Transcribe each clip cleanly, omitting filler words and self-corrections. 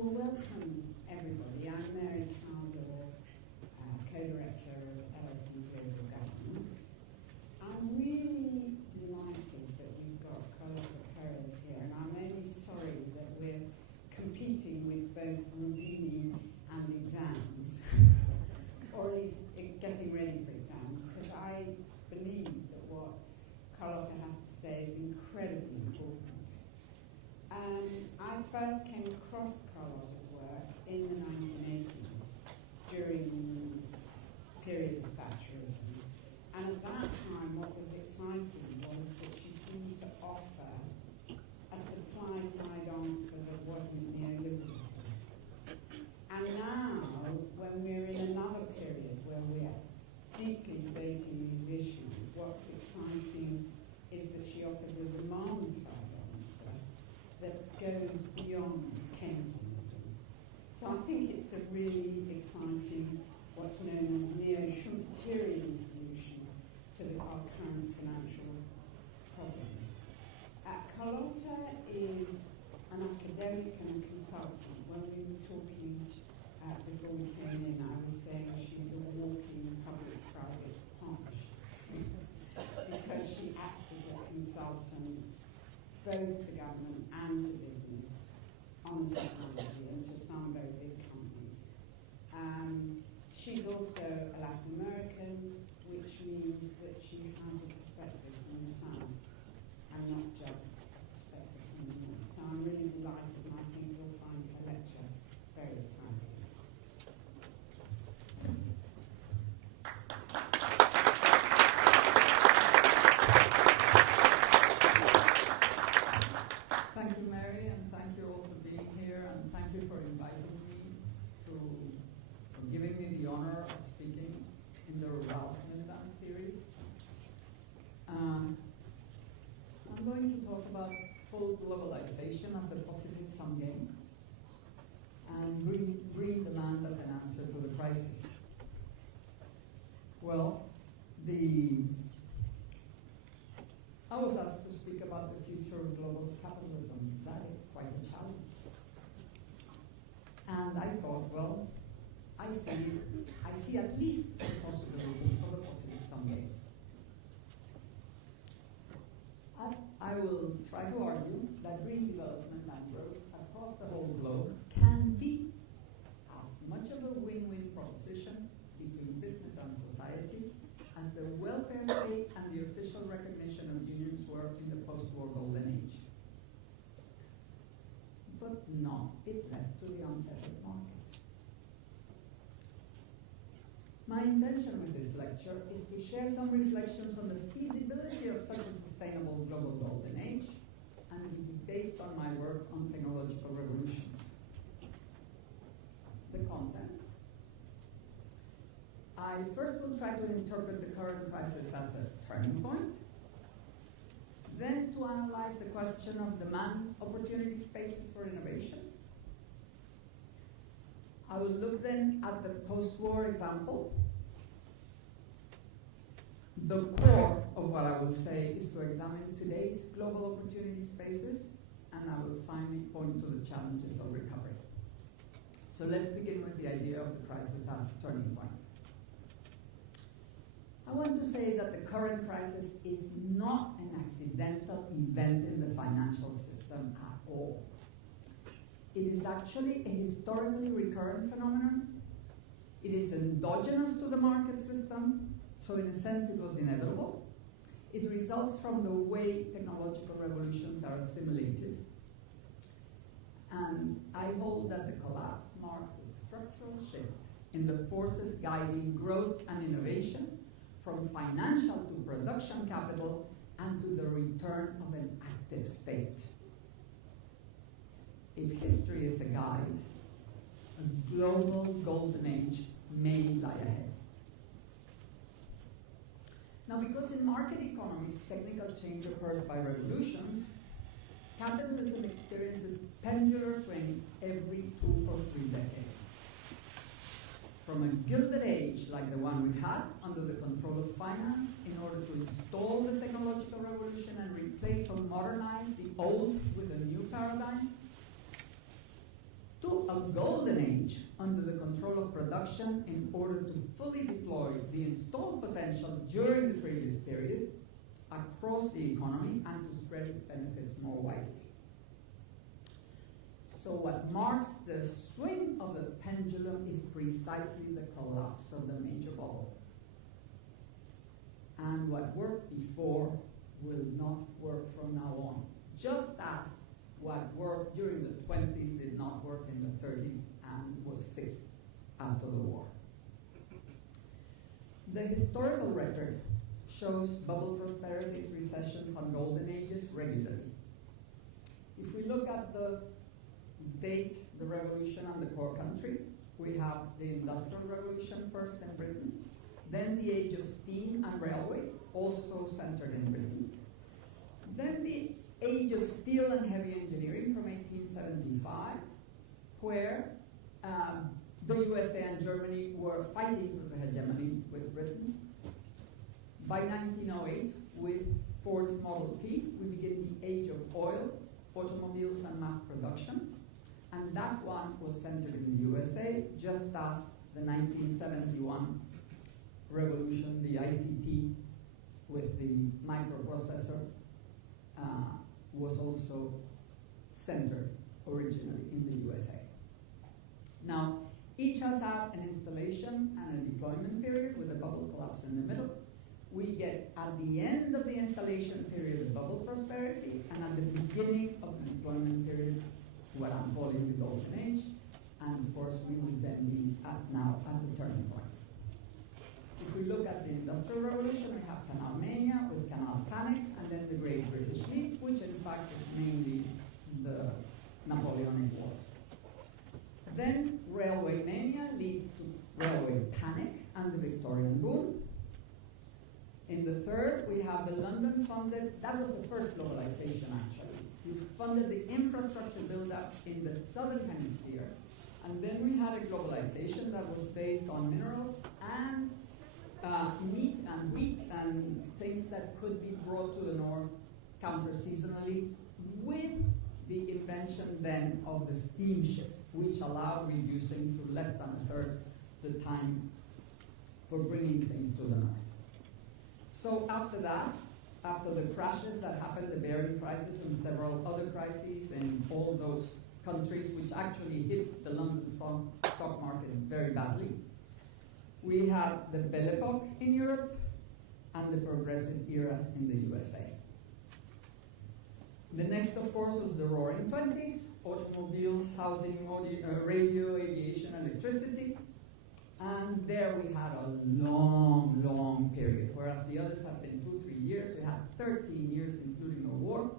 Well, welcome everybody. I'm Mary Caldor, co-director of LSE Global Governance. I'm really delighted that we've got Carlotta Perez here, and I'm only sorry that we're competing with both reading and exams, or at least getting ready for exams, because I believe that what Carlotta has to say is incredibly important. I first came across Carlotta's work in the 1980s during the period of Thatcherism, and at that time what was exciting was that she seemed to offer a supply-side answer that wasn't neoliberalism. And now, when we're in another period where we're deeply debating these issues, what's exciting is that she offers a demand-side answer that goes beyond Keynesianism. So I think it's a really exciting, what's known as neo-Schumpeterian solution to our current financial problems. Carlotta is an academic and a consultant. When we were talking before we came in, I was saying she's a walking public-private partnership because she acts as a consultant both to government and to business on technology and to some very big companies. She's also a Latin American, which means that she has a perspective from the South and not just a perspective from the North. So I'm really delighted, and I think you'll find her lecture very exciting. Thank you, Mary, and thank you all for being here, and thank you for inviting me to, for giving me the honor of speaking in the Ralph Miliband series. I'm going to talk about full globalization as a positive sum game and green demand as an answer to the crisis. Well, I was asked to speak about the future of global capitalism. That is quite a challenge. And I thought, well, I see at least a possibility for the positive sum game. I will try to argue that green development and growth across the whole globe can be as much of a win-win proposition between business and society as the welfare state and the official recognition of unions were in the post-war golden age. But not if left to the unfettered market. My intention with this lecture is to share some reflections on the feasibility of such a sustainable global golden age, and it will be based on my work on technological revolutions. The contents. I first will try to interpret the current crisis as a turning point, then to analyze the question of demand opportunity spaces for innovation. I will look then at the post-war example. The core of what I will say is to examine today's global opportunity spaces, and I will finally point to the challenges of recovery. So let's begin with the idea of the crisis as a turning point. I want to say that the current crisis is not an accidental event in the financial system at all. It is actually a historically recurrent phenomenon. It is endogenous to the market system, so in a sense it was inevitable. It results from the way technological revolutions are assimilated. And I hold that the collapse marks a structural shift in the forces guiding growth and innovation from financial to production capital and to the return of an active state. If history is a guide, a global golden age may lie ahead. Now, because in market economies, technical change occurs by revolutions, capitalism experiences pendular swings every 2 or 3 decades. From a gilded age like the one we've had under the control of finance in order to install the technological revolution and replace or modernize the old with a new paradigm, to to a golden age under the control of production in order to fully deploy the installed potential during the previous period across the economy and to spread benefits more widely. So what marks the swing of the pendulum is precisely the collapse of the major bubble. And what worked before will not work from now on, just as what worked during the 20s did not work in the 30s and was fixed after the war. The historical record shows bubble prosperities, recessions, and golden ages regularly. If we look at the date, the revolution and the core country, we have the Industrial Revolution first in Britain, then the age of steam and railways, also centered in Britain, then the age of steel and heavy engineering from 1875, where the USA and Germany were fighting for the hegemony with Britain. By 1908, with Ford's Model T, we begin the age of oil, automobiles, and mass production. And that one was centered in the USA, just as the 1971 revolution, the ICT with the microprocessor, was also centered originally in the USA. Now, each has had an installation and a deployment period with a bubble collapse in the middle. We get at the end of the installation period a bubble prosperity, and at the beginning of the deployment period, what I'm calling the golden age. And of course, we would then be now at the turning point. If we look at the Industrial Revolution, we have Canal Mania with Canal Panic, and then the Great British Leap, which in fact is mainly the Napoleonic Wars. Then Railway Mania leads to Railway Panic and the Victorian Boom. In the third, we have the London funded, that was the first globalization actually. We funded the infrastructure build-up in the southern hemisphere, and then we had a globalization that was based on minerals and meat and wheat and things that could be brought to the north counter-seasonally, with the invention then of the steamship, which allowed reducing to less than a third the time for bringing things to the north. So after that, after the crashes that happened, the Bearing crisis and several other crises in all those countries, which actually hit the London stock market very badly, we have the Belle Epoque in Europe and the Progressive era in the USA. The next, of course, was the Roaring 20s, automobiles, housing, radio, aviation, electricity. And there we had a long, long period, whereas the others have been 2-3 years. We had 13 years, including a war.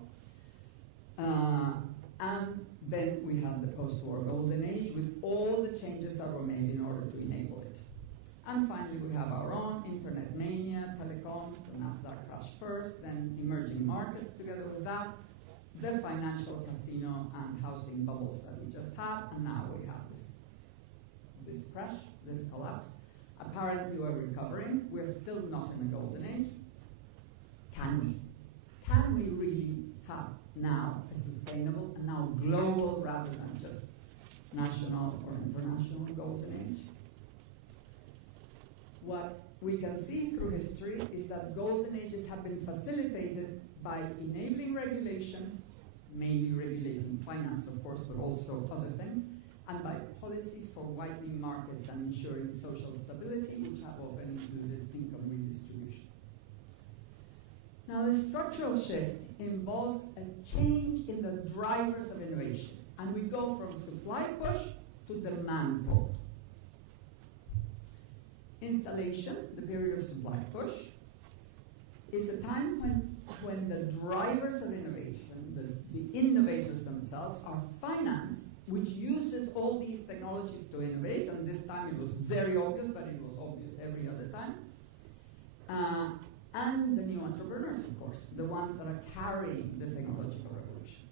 And then we had the post-war golden age with all the changes that were made in order to enable it. And finally, we have our own internet mania, telecoms, the Nasdaq crash first, then emerging markets together with that, the financial casino and housing bubbles that we just had, and now we have this crash, this collapse. Apparently we're recovering. We're still not in a golden age. Can we? Can we really have now a sustainable and now global rather than just national or international golden age? What we can see through history is that golden ages have been facilitated by enabling regulation, mainly regulating finance, of course, but also other things, and by policies for widening markets and ensuring social stability, which have often included income redistribution. Now, the structural shift involves a change in the drivers of innovation, and we go from supply push to demand pull. Installation, the period of supply push, is a time when the drivers of innovation, the innovators themselves, are financed, which uses all these technologies to innovate, and this time it was very obvious, but it was obvious every other time. And the new entrepreneurs, of course, the ones that are carrying the technological revolution.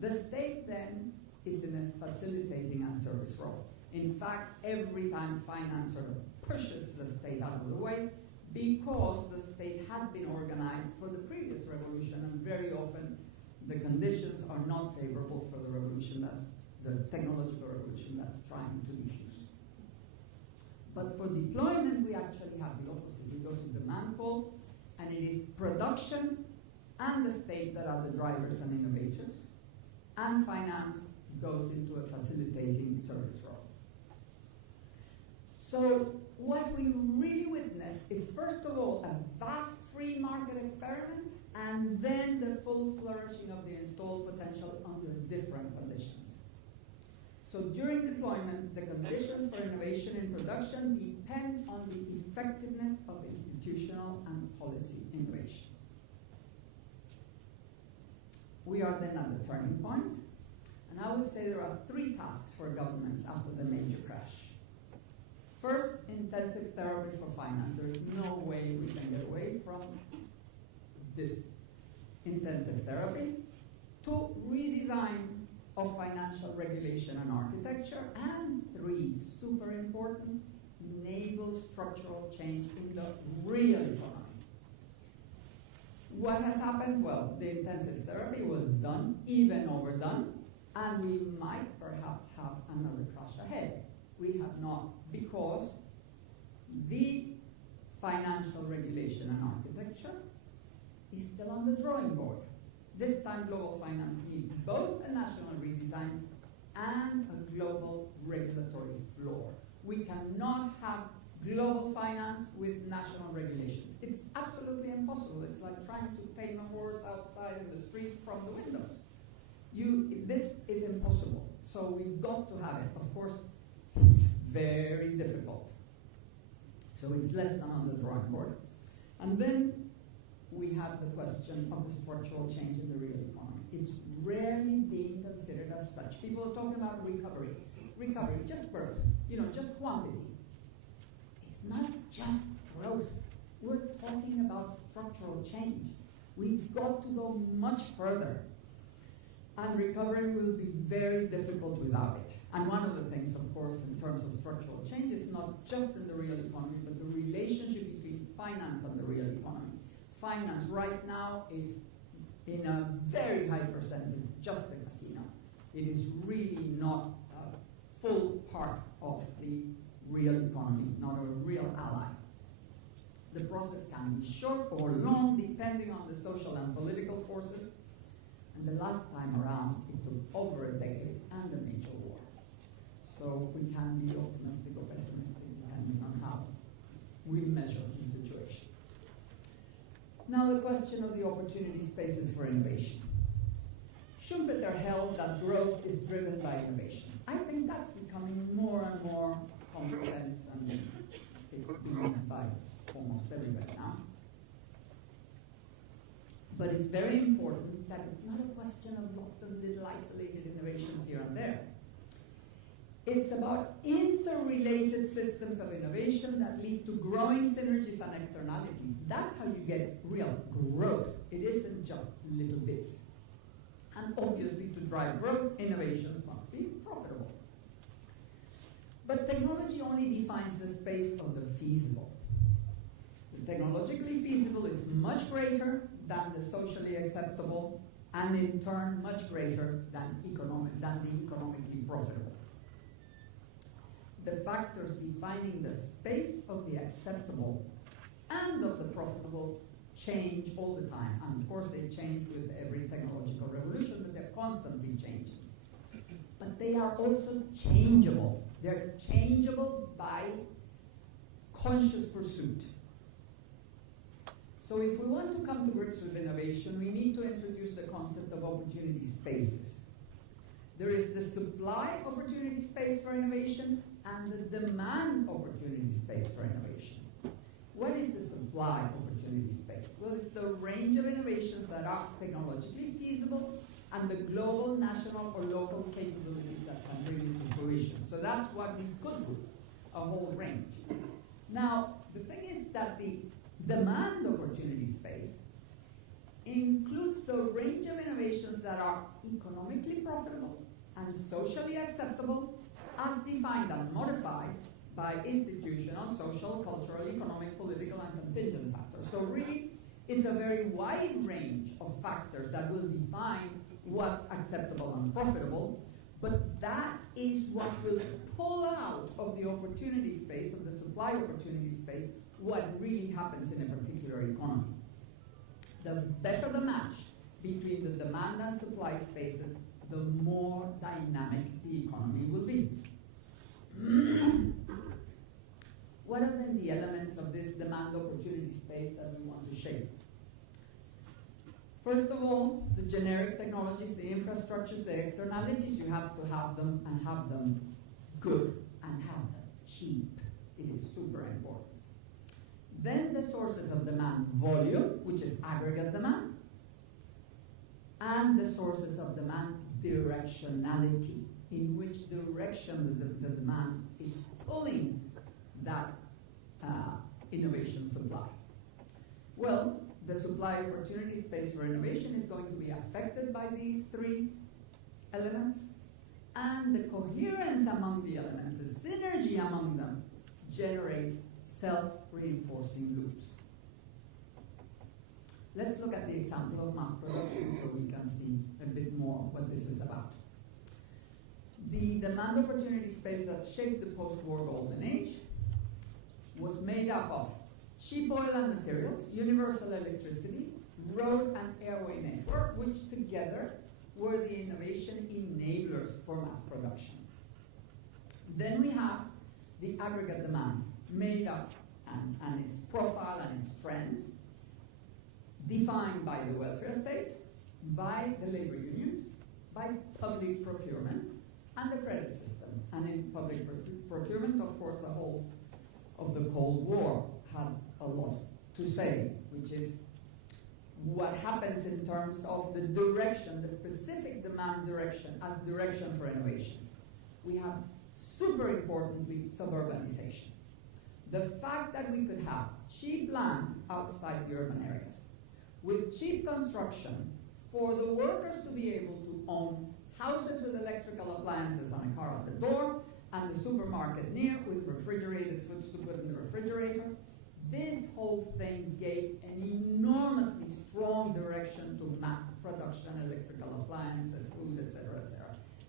The state then is in a facilitating and service role. In fact, every time finance sort of pushes the state out of the way, because the state had been organized for the previous revolution, and very often the conditions are not favorable for the revolution that's the technological revolution that's trying to diffuse. But for deployment, we actually have the opposite. We go to demand pull, and it is production and the state that are the drivers and innovators, and finance goes into a facilitating service role. So what we really witness is, first of all, a vast free market experiment, and then the full flourishing of the installed potential under different conditions. So during deployment, the conditions for innovation in production depend on the effectiveness of institutional and policy innovation. We are then at the turning point, and I would say there are three tasks for governments after the major crash. First, intensive therapy for finance. There is no way we can get away from this intensive therapy. Two, redesign of financial regulation and architecture. And three, super important, enable structural change in the real economy. What has happened? Well, the intensive therapy was done, even overdone, and we might perhaps have another crash ahead. We have not, because the financial regulation and architecture is still on the drawing board. This time, global finance needs both a national redesign and a global regulatory floor. We cannot have global finance with national regulations. It's absolutely impossible. It's like trying to tame a horse outside in the street from the windows. This is impossible. So we've got to have it. Of course, it's very difficult. So it's less than on the drawing board. And then we have the question of the structural change in the real economy. It's rarely being considered as such. People are talking about recovery. Recovery, just growth, just quantity. It's not just growth. We're talking about structural change. We've got to go much further. And recovery will be very difficult without it. And one of the things, of course, in terms of structural change is not just in the real economy, but the relationship between finance and the real economy. Finance right now is in a very high percentage just a casino. It is really not a full part of the real economy, not a real ally. The process can be short or long depending on the social and political forces. And the last time around, it took over a decade and a major war. So we can be optimistic or pessimistic depending on how we measure the situation. Now the question of the opportunity spaces for innovation. Schumpeter held that growth is driven by innovation. I think that's becoming more and more common sense and is used by almost everybody now. But it's very important that it's not a question of lots of little isolated innovations here and there. It's about interrelated systems of innovation that lead to growing synergies and externalities. That's how you get real growth. It isn't just little bits. And obviously, to drive growth, innovations must be profitable. But technology only defines the space of the feasible. The technologically feasible is much greater than the socially acceptable, and in turn, much greater than the economically profitable. The factors defining the space of the acceptable and of the profitable change all the time. And of course, they change with every technological revolution, but they're constantly changing. But they are also changeable. They're changeable by conscious pursuit. So if we want to come to grips with innovation, we need to introduce the concept of opportunity spaces. There is the supply opportunity space for innovation and the demand opportunity space for innovation. What is the supply opportunity space? Well, it's the range of innovations that are technologically feasible and the global, national, or local capabilities that can bring it to fruition. So that's what we could do, a whole range. Now, the thing is that the demand opportunity space includes the range of innovations that are economically profitable and socially acceptable as defined and modified by institutional, social, cultural, economic, political, and contingent factors. So really, it's a very wide range of factors that will define what's acceptable and profitable, But that is what will pull out of the opportunity space, of the supply opportunity space, what really happens in a particular economy. The better the match between the demand and supply spaces, the more dynamic the economy will be. What are then the elements of this demand opportunity space that we want to shape? First of all, the generic technologies, the infrastructures, the externalities, you have to have them and have them good and have them cheap. It is super important. Then the sources of demand, volume, which is aggregate demand, and the sources of demand, directionality, in which direction the demand is pulling that innovation supply. Well, the supply opportunity space for innovation is going to be affected by these three elements, and the coherence among the elements, the synergy among them, generates self-reinforcing loops. Let's look at the example of mass production so we can see a bit more what this is about. The demand opportunity space that shaped the post-war golden age was made up of cheap oil and materials, universal electricity, road and airway network, which together were the innovation enablers for mass production. Then we have the aggregate demand, made up and its profile and its trends, defined by the welfare state, by the labor unions, by public procurement, and the credit system. And in public procurement, of course, the whole of the Cold War had a lot to say, which is what happens in terms of the direction, the specific demand direction as direction for innovation. We have, super importantly, suburbanization. The fact that we could have cheap land outside the urban areas with cheap construction for the workers to be able to own houses with electrical appliances and a car at the door, and the supermarket near with refrigerated foods to put in the refrigerator. This whole thing gave an enormously strong direction to mass production, electrical appliances, food, etc., etc.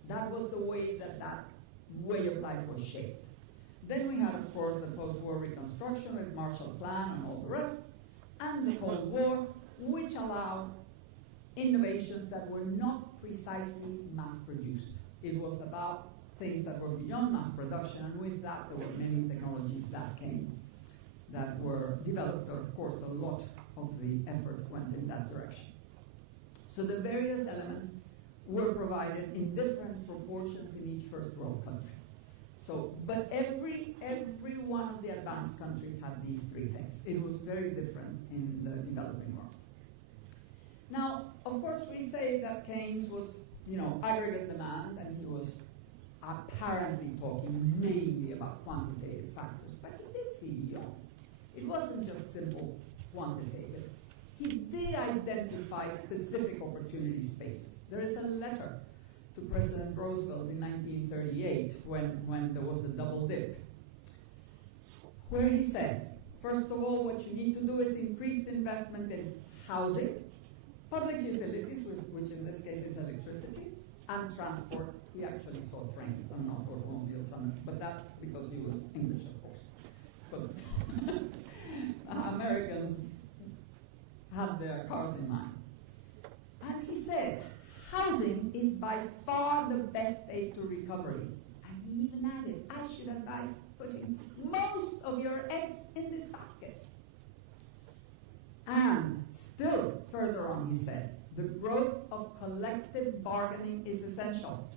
That was the way that way of life was shaped. Then we had, of course, the post-war reconstruction with Marshall Plan and all the rest, and the Cold War, which allowed innovations that were not precisely mass-produced. It was about things that were beyond mass production, and with that there were many technologies that came that were developed, or of course a lot of the effort went in that direction. So the various elements were provided in different proportions in each first world country. So, but every one of the advanced countries had these three things. It was very different in the developing world. Now, of course, we say that Keynes was, aggregate demand, and he was apparently talking mainly about quantitative factors, but he did see beyond. It wasn't just simple quantitative. He did identify specific opportunity spaces. There is a letter to President Roosevelt in 1938 when there was the double dip, where he said, first of all, what you need to do is increase investment in housing, public utilities, which in this case is electricity, and transport. He actually saw trains and not automobiles, but that's because he was English, of course. But Americans had their cars in mind. And he said, housing is by far the best aid to recovery. And he even added, I should advise putting most of your eggs in this basket. And still further on, he said, the growth of collective bargaining is essential.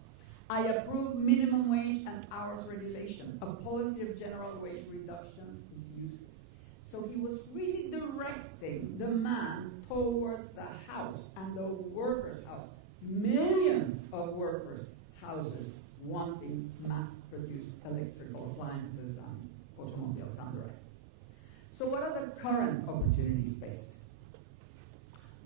I approve minimum wage and hours regulation. A policy of general wage reductions is useless. So he was really directing demand towards the house and the workers' house. Millions of workers' houses wanting mass-produced electrical appliances and automobiles and the rest. So what are the current opportunity spaces?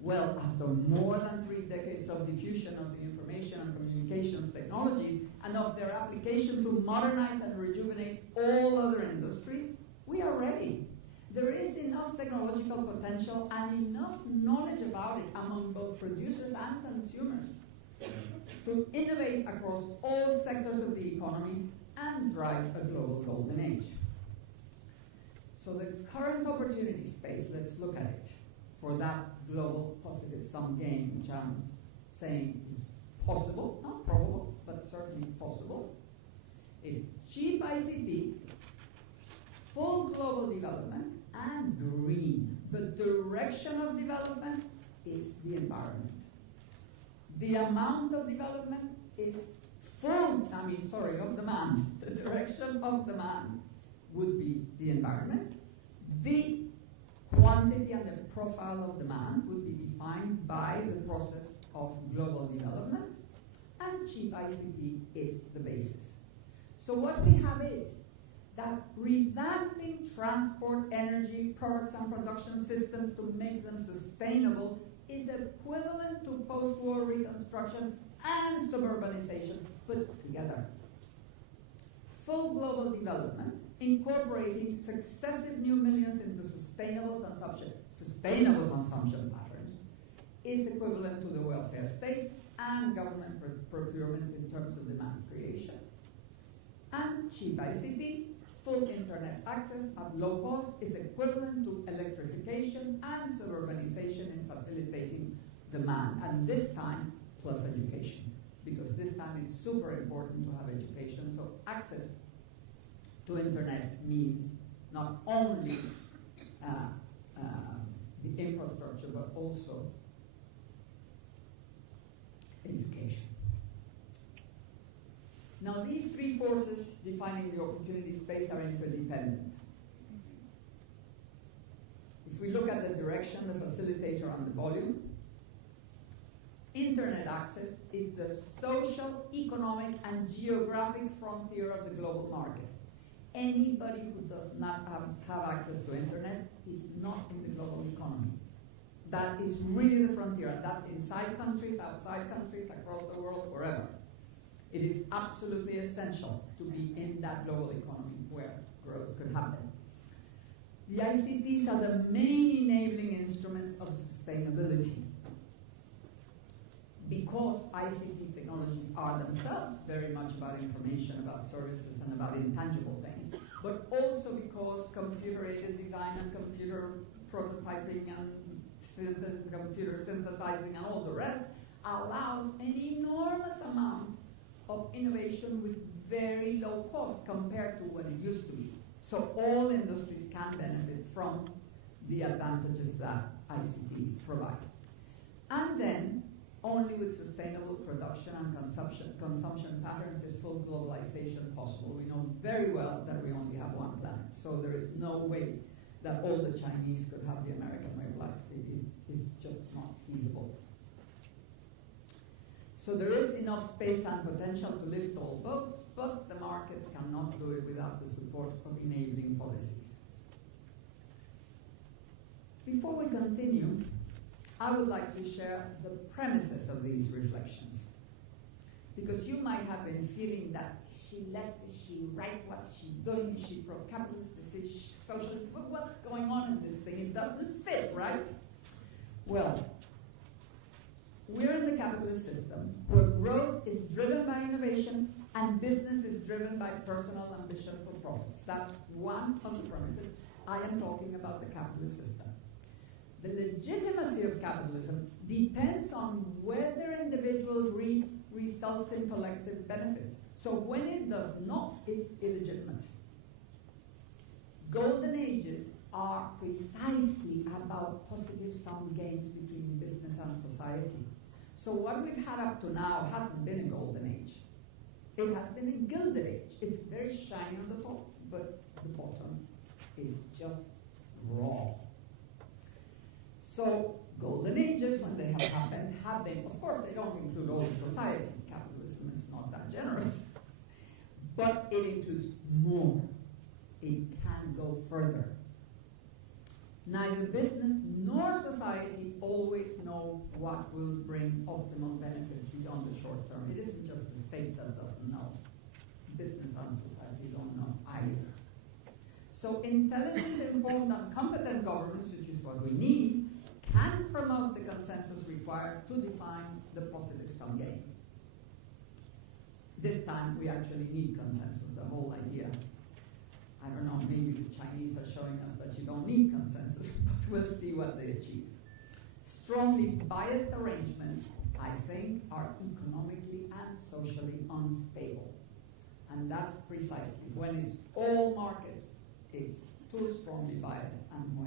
Well, after more than 3 decades of diffusion of the information and communications technologies and of their application to modernize and rejuvenate all other industries, we are ready. There is enough technological potential and enough knowledge about it among both producers and consumers to innovate space across all sectors of the economy and drive a global golden age. So the current opportunity space, let's look at it, for that global positive sum game, which I'm saying is possible, not probable, but certainly possible, is cheap ICT, full global development, and green. The direction of development is the environment. The amount of development is of demand. The direction of demand would be the environment. The quantity and the profile of demand would be defined by the process of global development, and cheap ICT is the basis. So what we have is that revamping transport, energy, products and production systems to make them sustainable is equivalent to post-war reconstruction and suburbanization put together. Full global development, incorporating successive new millions into sustainable consumption patterns, is equivalent to the welfare state and government procurement in terms of demand creation. And cheap ICT, full internet access at low cost, is equivalent to electrification and suburbanization in facilitating demand, and this time plus education, because this time it's super important to have education. So access to internet means not only the infrastructure, but also education. Now, these three forces defining the opportunity space are interdependent. If we look at the direction, the facilitator, and the volume, internet access is the social, economic, and geographic frontier of the global market. Anybody who does not have access to internet is not in the global economy. That is really the frontier, and that's inside countries, outside countries, across the world, wherever. It is absolutely essential to be in that global economy where growth could happen. The ICTs are the main enabling instruments of sustainability, because ICT technologies are themselves very much about information, about services, and about intangible things, but also because computer-aided design and computer prototyping and computer synthesizing and all the rest allows an enormous amount of innovation with very low cost compared to what it used to be. So all industries can benefit from the advantages that ICTs provide. And then, only with sustainable production and consumption patterns is full globalization possible. We know very well that we only have one planet, so there is no way that all the Chinese could have the American way of life. It's just not feasible. So there is enough space and potential to lift all boats, but the markets cannot do it without the support of enabling policies. Before we continue, I would like to share the premises of these reflections, because you might have been feeling that is she left, is she right, what's she doing, is she pro-capitalist, is she socialist, but what's going on in this thing? It doesn't fit, right? Well, we're in the capitalist system where growth is driven by innovation and business is driven by personal ambition for profits. That's one of the premises. I am talking about the capitalist system. The legitimacy of capitalism depends on whether individuals reap results in collective benefits. So when it does not, it's illegitimate. Golden ages are precisely about positive sum games between business and society. So what we've had up to now hasn't been a golden age. It has been a gilded age. It's very shiny on the top, but the bottom is just raw. So golden ages, when they have happened, have been, of course, they don't include all of society. Capitalism is not that generous. But it includes more. It can go further. Neither business nor society always know what will bring optimal benefits beyond the short term. It isn't just the state that doesn't know. Business and society don't know either. So intelligent, informed, and competent governments, which is what we need, can promote the consensus required to define the positive sum game. This time we actually need consensus, the whole idea. I don't know, maybe the Chinese are showing us that you don't need consensus, but we'll see what they achieve. Strongly biased arrangements, I think, are economically and socially unstable. And that's precisely when it's all markets, it's too strongly biased, and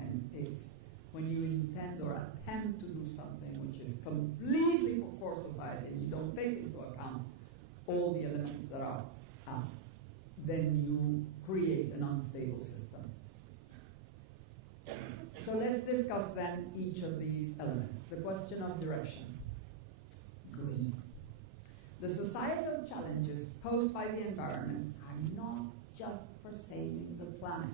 when you intend or attempt to do something which is completely for society and you don't take into account all the elements that are then you create an unstable system. So let's discuss then each of these elements. The question of direction. Green. The societal challenges posed by the environment are not just for saving the planet.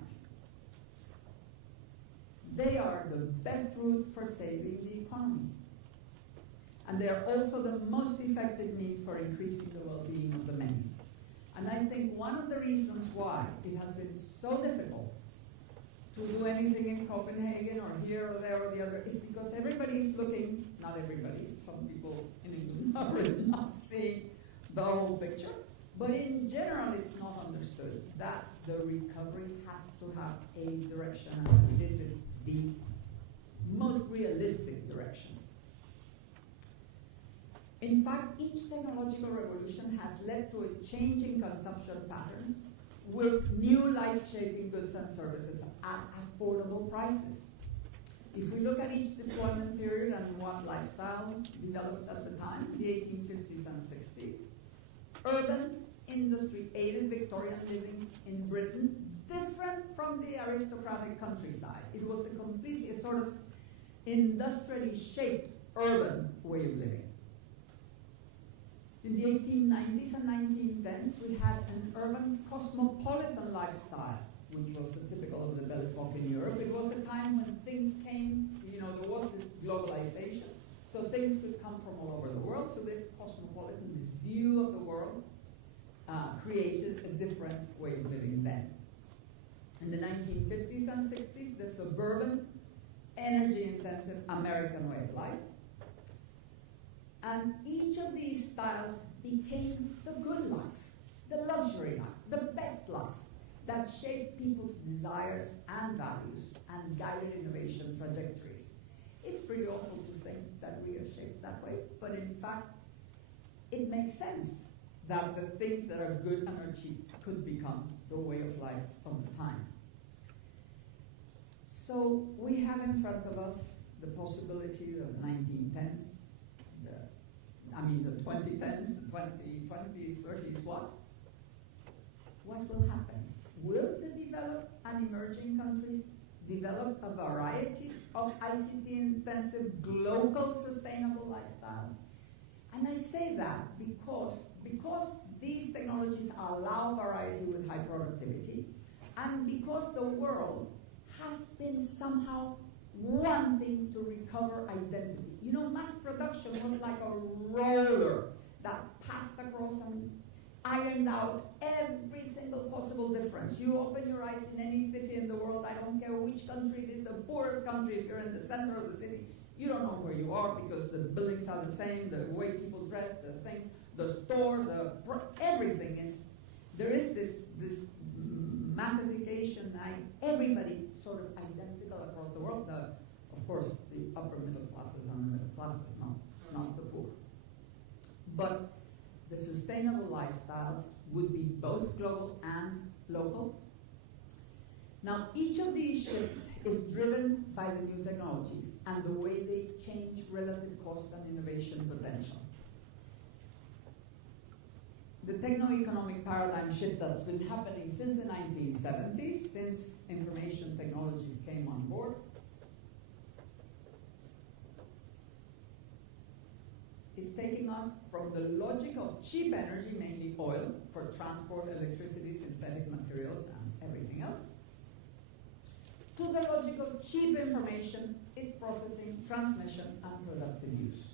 They are the best route for saving the economy. And they are also the most effective means for increasing the well-being of the many. And I think one of the reasons why it has been so difficult to do anything in Copenhagen or here or there or the other is because everybody is looking, not everybody, some people in England are really not seeing the whole picture, but in general it's not understood that the recovery has to have a direction, and this is the most realistic direction. In fact, each technological revolution has led to a change in consumption patterns with new life-shaping goods and services at affordable prices. If we look at each deployment period and what lifestyle developed at the time, the 1850s and 60s, urban, industry-aided Victorian living in Britain, different from the aristocratic countryside. It was a sort of industrially shaped urban way of living. In the 1890s and 1910s, we had an urban cosmopolitan lifestyle, which was the typical of the Belle Epoque in Europe. It was a time when things came, there was this globalization, so things could come from all over the world. So this cosmopolitan, this view of the world, created a different way of living then. In the 1950s and 60s, the suburban, energy-intensive American way of life. And each of these styles became the good life, the luxury life, the best life that shaped people's desires and values and guided innovation trajectories. It's pretty awful to think that we are shaped that way, but in fact, it makes sense that the things that are good and are cheap could become the way of life of the time. So we have in front of us the possibility of the 1910s, the 2010s, the 2020s, 30s, what? What will happen? Will the developed and emerging countries develop a variety of ICT-intensive, local, sustainable lifestyles? And I say that because these technologies allow variety with high productivity, and because the world has been somehow wanting to recover identity. Mass production was like a roller that passed across and ironed out every single possible difference. You open your eyes in any city in the world, I don't care which country it is, the poorest country, if you're in the center of the city, you don't know where you are because the buildings are the same, the way people dress, the things, the stores, everything is, there is this massification, everybody sort of identical across the world. Of course, the upper middle classes and the middle classes, not the poor. But the sustainable lifestyles would be both global and local. Now, each of these shifts is driven by the new technologies and the way they change relative cost and innovation potential. The techno-economic paradigm shift that's been happening since the 1970s, since information technologies came on board, is taking us from the logic of cheap energy, mainly oil, for transport, electricity, synthetic materials, and everything else, to the logic of cheap information, its processing, transmission, and productive use.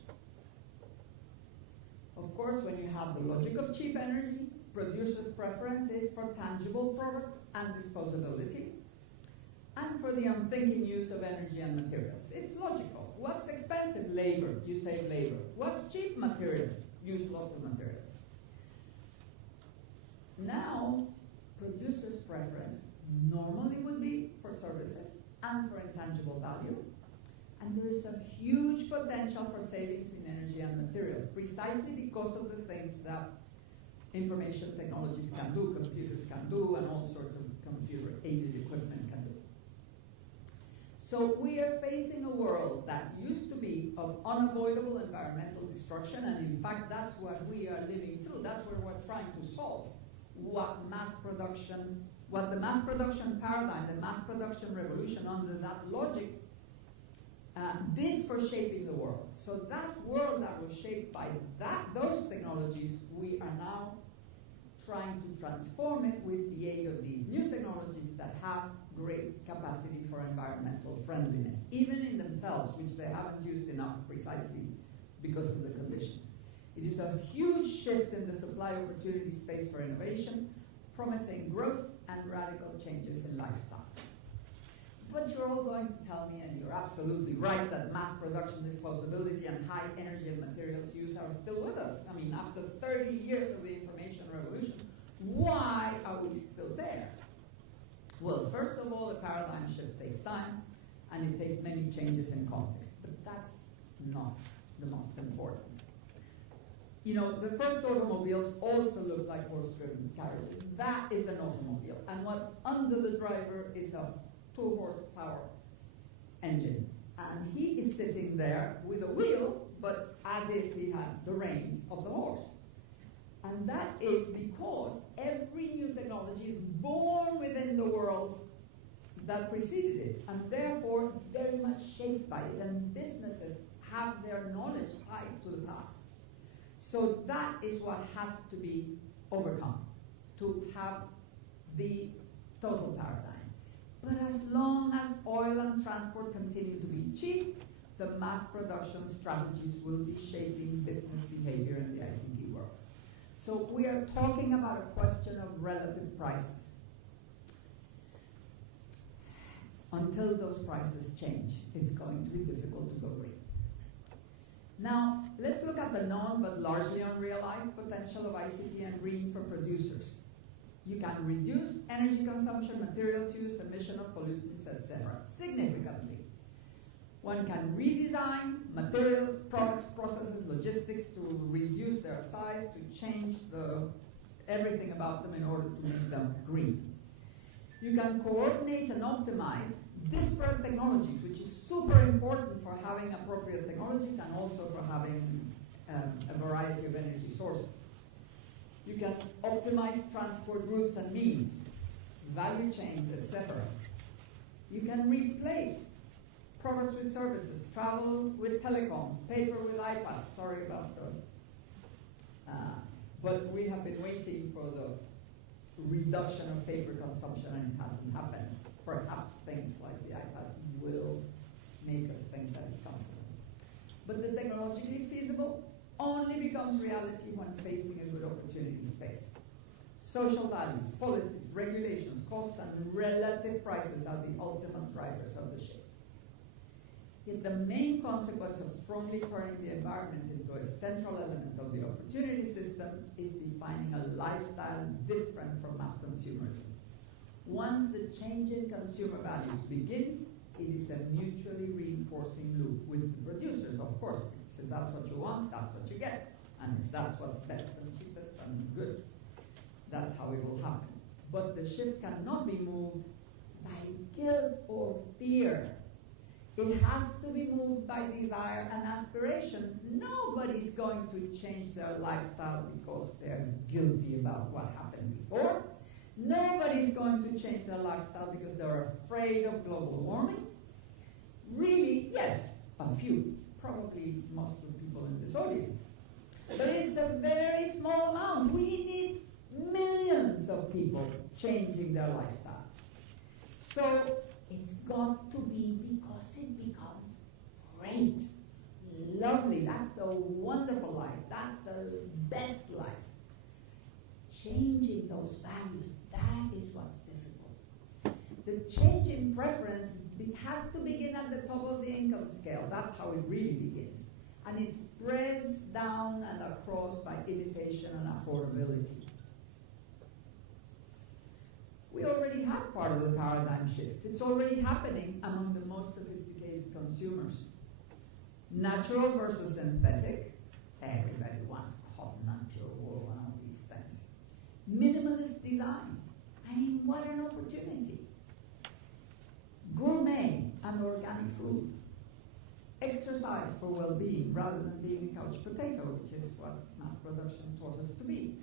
Of course, when you have the logic of cheap energy, producers' preference is for tangible products and disposability, and for the unthinking use of energy and materials. It's logical. What's expensive? Labor. You save labor. What's cheap? Materials. Use lots of materials. now producers' preference normally would be for services and for intangible value. And there is a huge potential for savings in energy and materials, precisely because of the things that information technologies can do, computers can do, and all sorts of computer-aided equipment can do. So we are facing a world that used to be of unavoidable environmental destruction, and in fact that's what we are living through. That's what we're trying to solve. What the mass production paradigm, the mass production revolution under that logic did for shaping the world. So that world that was shaped by those technologies, we are now trying to transform it with the aid of these new technologies that have great capacity for environmental friendliness, even in themselves, which they haven't used enough precisely because of the conditions. It is a huge shift in the supply opportunity space for innovation, promising growth and radical changes in lifestyle. But you're all going to tell me, and you're absolutely right, that mass production disposability and high energy and materials use are still with us. I mean, after 30 years of the information revolution, why are we still there? Well, first of all, the paradigm shift takes time, and it takes many changes in context. But that's not the most important. You know, the first automobiles also looked like horse-driven carriages. That is an automobile. And what's under the driver is a 2-horsepower engine. And he is sitting there with a wheel, but as if he had the reins of the horse. And that is because every new technology is born within the world that preceded it. And therefore, it's very much shaped by it. And businesses have their knowledge tied to the past. So that is what has to be overcome, to have the total paradigm. But as long as oil and transport continue to be cheap, the mass production strategies will be shaping business behavior in the ICT world. So we are talking about a question of relative prices. Until those prices change, it's going to be difficult to go green. Now, let's look at the known but largely unrealized potential of ICT and green for producers. You can reduce energy consumption, materials use, emission of pollutants, etc. significantly. One can redesign materials, products, processes, logistics to reduce their size, to change everything about them in order to make them green. You can coordinate and optimize disparate technologies, which is super important for having appropriate technologies and also for having a variety of energy sources. You can optimize transport routes and means, value chains, etc. You can replace products with services, travel with telecoms, paper with iPads. Sorry about but we have been waiting for the reduction of paper consumption and it hasn't happened. Perhaps things like the iPad will make us think that it's comfortable. But the technologically feasible only becomes reality when facing a good opportunity space. Social values, policies, regulations, costs, and relative prices are the ultimate drivers of the shift. Yet the main consequence of strongly turning the environment into a central element of the opportunity system is defining a lifestyle different from mass consumerism. Once the change in consumer values begins, it is a mutually reinforcing loop with the producers, of course. So if that's what you want, that's what you get. And if that's what's best and cheapest and good, that's how it will happen. But the shift cannot be moved by guilt or fear. It has to be moved by desire and aspiration. Nobody's going to change their lifestyle because they're guilty about what happened before. Nobody's going to change their lifestyle because they're afraid of global warming. Really, yes, a few. Probably most of the people in this audience. But it's a very small amount. We need millions of people changing their lifestyle. So it's got to be because it becomes great, lovely. That's the wonderful life. That's the best life. Changing those values, that is what's difficult. The change in preference has to begin at the top of the income scale. That's how it really begins. And it spreads down and across by imitation and affordability. part of the paradigm shift. It's already happening among the most sophisticated consumers. Natural versus synthetic. Everybody wants cotton and pure wool and all these things. Minimalist design. I mean, what an opportunity. Gourmet and organic food. Exercise for well-being rather than being a couch potato, which is what mass production taught us to be.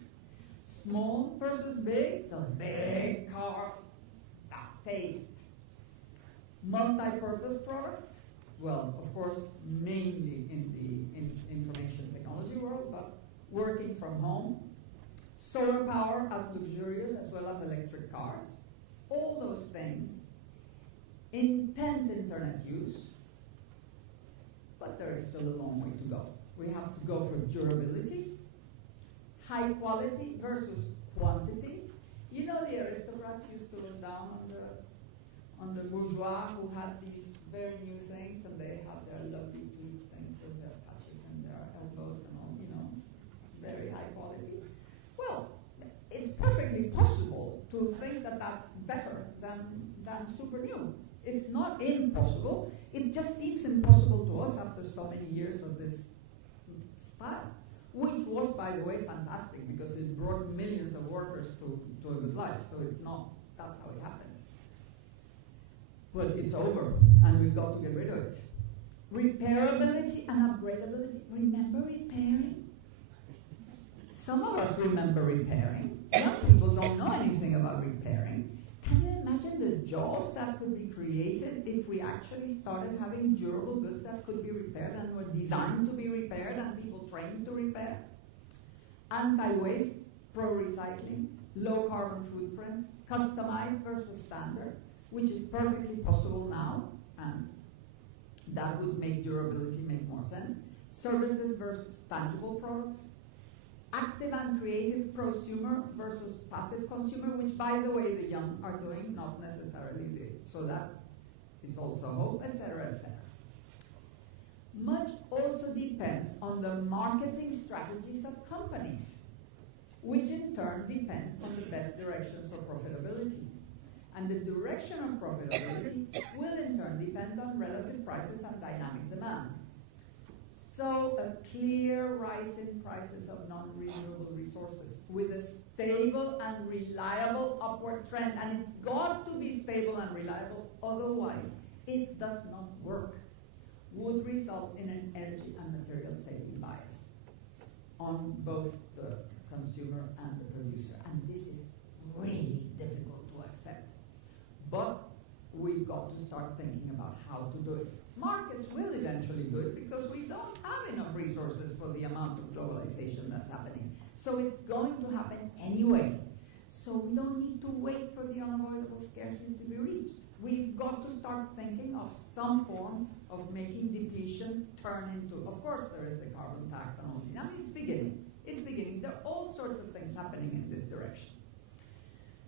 Small versus big, the big cars, that taste. Multi-purpose products, well, of course, mainly in the information technology world, but working from home. Solar power as luxurious as well as electric cars. All those things. Intense internet use. But there is still a long way to go. We have to go for durability, high quality versus quantity. You know, the aristocrats used to look down on the bourgeois who had these very new things, and they had their lovely tweed things with their patches and their elbows and all, you know, very high quality. Well, it's perfectly possible to think that that's better than super new. It's not impossible. It just seems impossible to us after so many years of this style, which was, by the way, fantastic because it brought millions of workers to a good life. So it's not, that's how it happens. But it's over, and we've got to get rid of it. Repairability and upgradability. Remember repairing? Some of us remember repairing. Some people don't know anything about repairing. Can you imagine the jobs that could be created if we actually started having durable goods that could be repaired and were designed to be repaired and people trained to repair? Anti-waste, pro-recycling, low carbon footprint, customized versus standard, which is perfectly possible now, and that would make durability make more sense. Services versus tangible products. Active and creative prosumer versus passive consumer, which, by the way, the young are doing, not necessarily the, so that is also hope, etc., etc. Much also depends on the marketing strategies of companies, which in turn depend on the best directions for profitability. And the direction of profitability will in turn depend on relative prices and dynamic demand. So a clear rise in prices of non-renewable resources with a stable and reliable upward trend, and it's got to be stable and reliable, otherwise it does not work, would result in an energy and material saving bias on both the consumer and the producer. And this is really difficult to accept. But we've got to start thinking about how to do it. Markets will eventually do it because we don't have enough resources for the amount of globalization that's happening. So it's going to happen anyway. So we don't need to wait for the unavoidable scarcity to be reached. We've got to start thinking of some form of making depletion turn into, of course there is the carbon tax and all that. I mean, it's beginning. It's beginning. There are all sorts of things happening in this direction.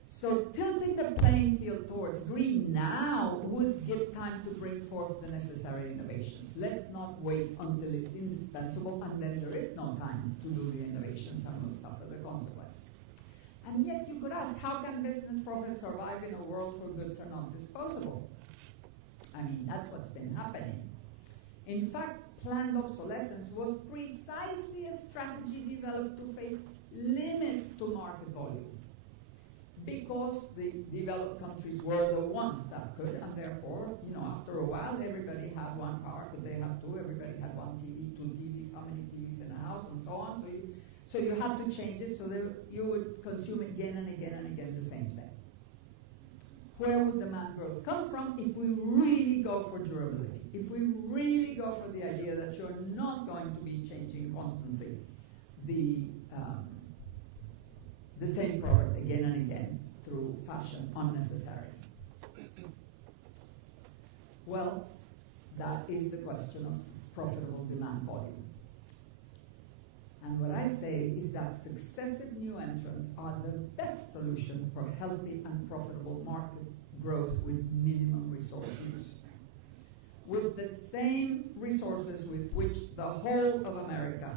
So tilting the playing field towards green now would give time to bring forth the necessary innovations. Let's not wait until it's indispensable and then there is no time to do the innovations and we'll suffer the consequence. And yet you could ask, how can business profits survive in a world where goods are not disposable? I mean, that's what's been happening. In fact, planned obsolescence was precisely a strategy developed to face limits to market volume, because the developed countries were the ones that could, and therefore, you know, after a while, everybody had one car, could they have two? Everybody had one TV, two TVs, how many TVs in a house, and so on. So you had to change it so that you would consume again and again and again the same thing. Where would demand growth come from if we really go for durability? If we really go for the idea that you're not going to be changing constantly the same product again and again through fashion unnecessary? Well, that is the question of profitable demand volume. And what I say is that successive new entrants are the best solution for healthy and profitable market growth with minimum resource use. With the same resources with which the whole of America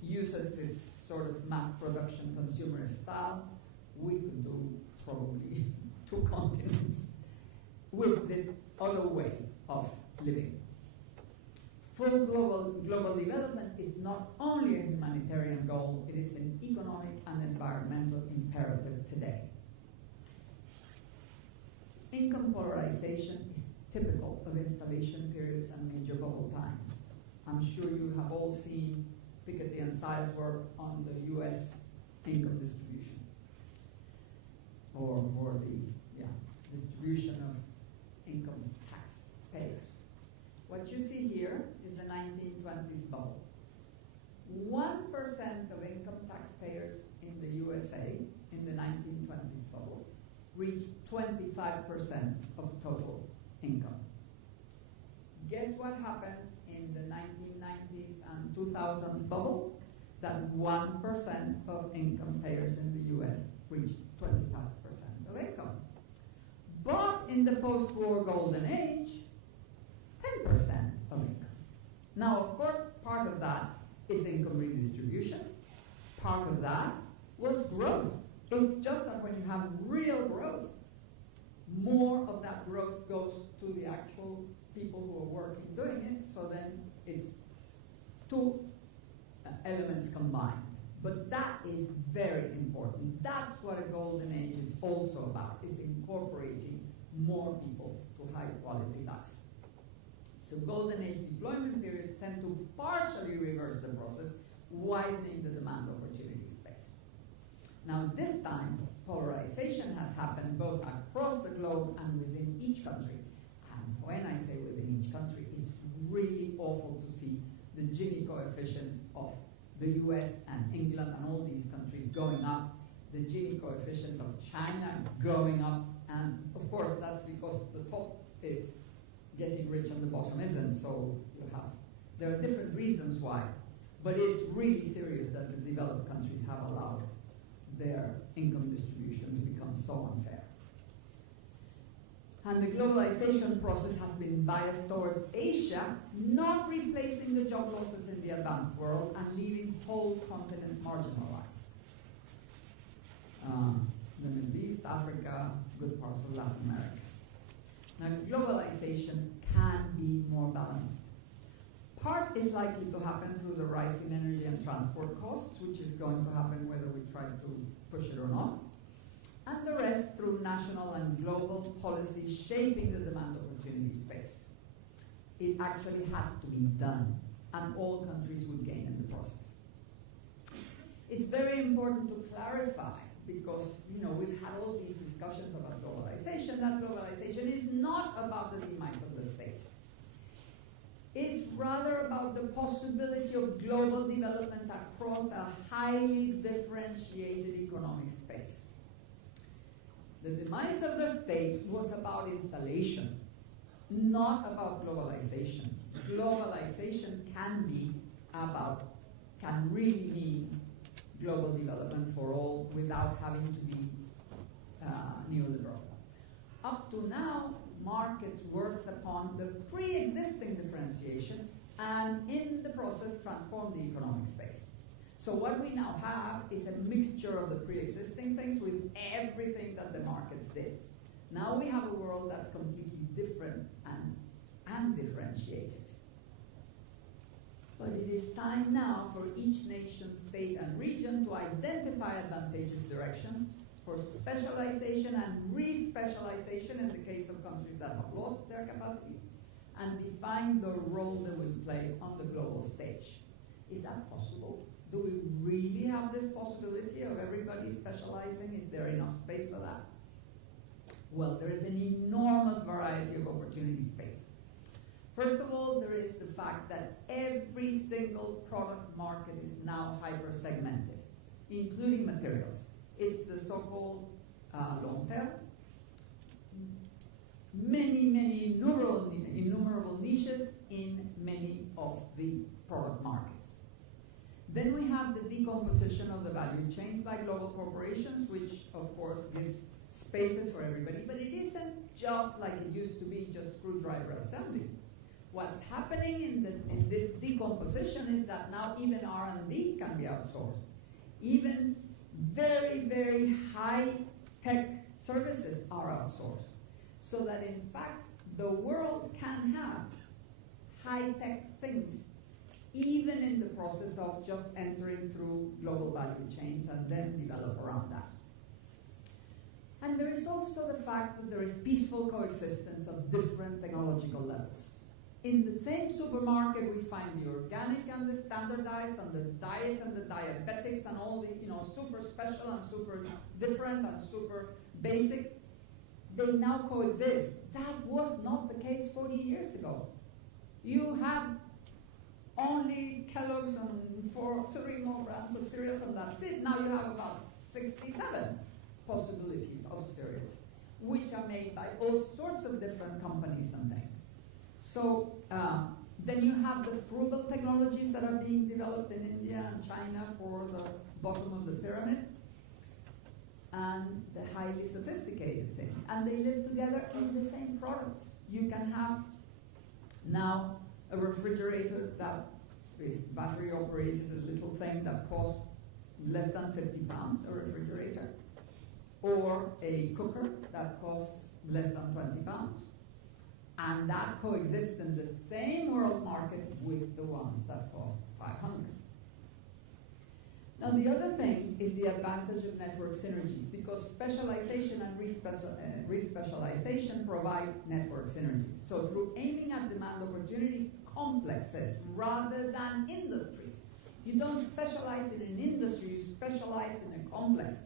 uses its sort of mass production consumerist style, we could do probably 2 continents, with this other way of living. Full global development is not only a humanitarian goal, it is an economic and environmental imperative today. Income polarization is typical of installation periods and major bubble times. I'm sure you have all seen Piketty and Say's work on the US income distribution, or more the distribution of income taxpayers. What you see here is the 1920s bubble. 1% of income taxpayers in the USA in the 1920s bubble reached 25% of total income. Guess what happened in the 1990s and 2000s bubble? That 1% of income payers in the US reached 25% of income. But in the post-war golden age, 10% of income. Now, of course, part of that is income redistribution. Part of that was growth. It's just that when you have real growth, more of that growth goes to the actual people who are working doing it, so then it's 2 elements combined. But that is very important. That's what a golden age is also about, is incorporating more people to high quality life. So golden age deployment periods tend to partially reverse the process, widening the demand opportunity space. Now this time, polarization has happened both across the globe and within each country. And when I say within each country, it's really awful to see the Gini coefficients of the US and England and all these countries going up, the Gini coefficient of China going up, and of course that's because the top is getting rich and the bottom isn't, so there are different reasons why, but it's really serious that the developed countries have allowed their income distribution to become so unfair. And the globalization process has been biased towards Asia, not replacing the job losses in the advanced world and leaving whole continents marginalized. The Middle East, Africa, good parts of Latin America. Now, globalization can be more balanced. Part is likely to happen through the rise in energy and transport costs, which is going to happen whether we try to push it or not. And the rest through national and global policy shaping the demand opportunity space. It actually has to be done, and all countries would gain in the process. It's very important to clarify, because we've had all these discussions about globalization, that globalization is not about the demise of the state. It's rather about the possibility of global development across a highly differentiated economic space. The demise of the state was about installation, not about globalization. Globalization can really mean global development for all without having to be neoliberal. Up to now, markets worked upon the pre-existing differentiation and in the process transformed the economic space. So what we now have is a mixture of the pre-existing things with everything that the markets did. Now we have a world that's completely different and differentiated. But it is time now for each nation, state, and region to identify advantageous directions for specialization and re-specialization in the case of countries that have lost their capacities, and define the role they will play on the global stage. Is that possible? Do we really have this possibility of everybody specializing? Is there enough space for that? Well, there is an enormous variety of opportunity spaces. First of all, there is the fact that every single product market is now hyper-segmented, including materials. It's the so-called long tail. Many innumerable niches in many of the product markets. Then we have the decomposition of the value chains by global corporations, which of course gives spaces for everybody, but it isn't just like it used to be, just screwdriver assembly. What's happening in this decomposition is that now even R&D can be outsourced. Even very, very high-tech services are outsourced. So that in fact, the world can have high-tech things, even in the process of just entering through global value chains and then develop around that. And there is also the fact that there is peaceful coexistence of different technological levels. In the same supermarket, we find the organic and the standardized and the diet and the diabetics and all the, super special and super different and super basic. They now coexist. That was not the case 40 years ago. You have only Kellogg's and 3 more brands of cereals, and that's it. Now you have about 67 possibilities of cereals, which are made by all sorts of different companies and things. So then you have the frugal technologies that are being developed in India and China for the bottom of the pyramid, and the highly sophisticated things. And they live together in the same product. You can have now a refrigerator that is battery operated, a little thing that costs less than 50 pounds, a refrigerator, or a cooker that costs less than 20 pounds. And that coexists in the same world market with the ones that cost 500. Now the other thing is the advantage of network synergies, because specialization and respecialization provide network synergies. So through aiming at demand opportunity complexes rather than industries. You don't specialize in an industry, you specialize in a complex.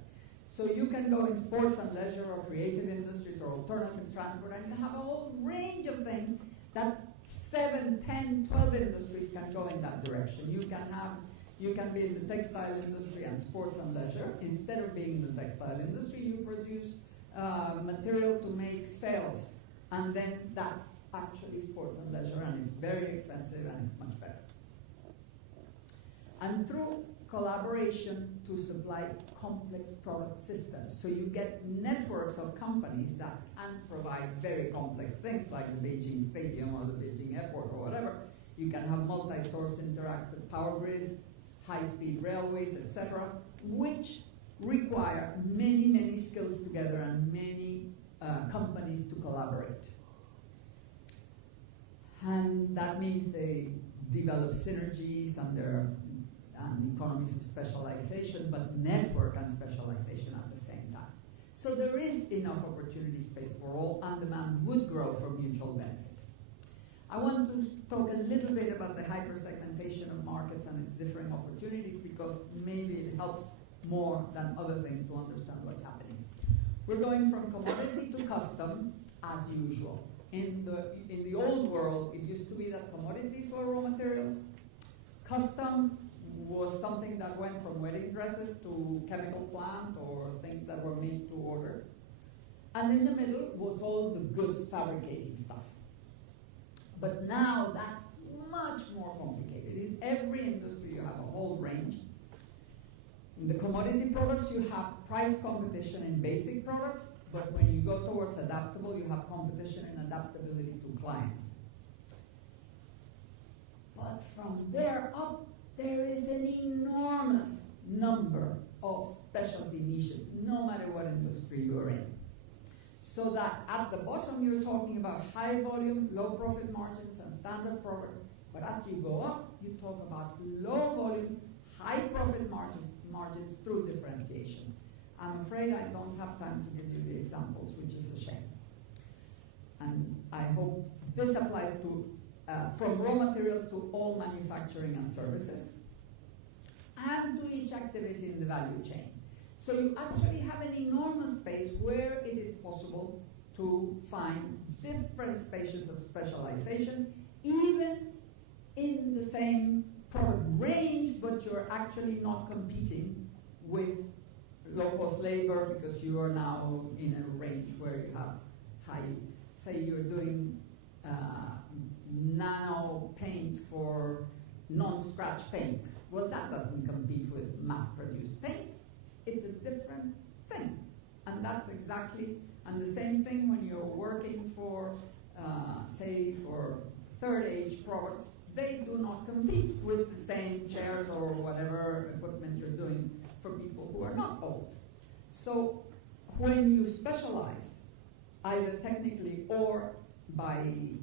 So you can go in sports and leisure or creative industries or alternative transport, and you have a whole range of things that 7, 10, 12 industries can go in that direction. You can be in the textile industry and sports and leisure. Instead of being in the textile industry, you produce material to make sails, and then that's actually sports and leisure, and it's very expensive and it's much better. And through collaboration to supply complex product systems. So you get networks of companies that can provide very complex things like the Beijing Stadium or the Beijing Airport or whatever. You can have multi-source interactive power grids, high-speed railways, etc., which require many, many skills together and many companies to collaborate. And that means they develop synergies and their economies of specialization, but network and specialization at the same time. So there is enough opportunity space for all, and demand would grow for mutual benefit. I want to talk a little bit about the hyper-segmentation of markets and its differing opportunities, because maybe it helps more than other things to understand what's happening. We're going from commodity to custom as usual. In the old world, it used to be that commodities were raw materials. Custom was something that went from wedding dresses to chemical plant or things that were made to order. And in the middle was all the good fabricating stuff. But now that's much more complicated. In every industry you have a whole range. In the commodity products you have price competition in basic products, but when you go towards adaptable, you have competition in adaptability to clients. But from there up, there is an enormous number of specialty niches, no matter what industry you're in. So that at the bottom you're talking about high volume, low profit margins and standard products, but as you go up, you talk about low volumes, high profit margins through differentiation. I'm afraid I don't have time to give you the examples, which is a shame. And I hope this applies to from raw materials to all manufacturing and services, and to each activity in the value chain. So you actually have an enormous space where it is possible to find different spaces of specialization, even in the same product range, but you're actually not competing with low-cost labor because you are now in a range where you have high, say you're doing nano paint for non-scratch paint. Well, that doesn't compete with mass-produced paint. It's a different thing. And that's exactly, and the same thing when you're working for, say, for third-age products, they do not compete with the same chairs or whatever equipment you're doing for people who are not old. So when you specialize, either technically or by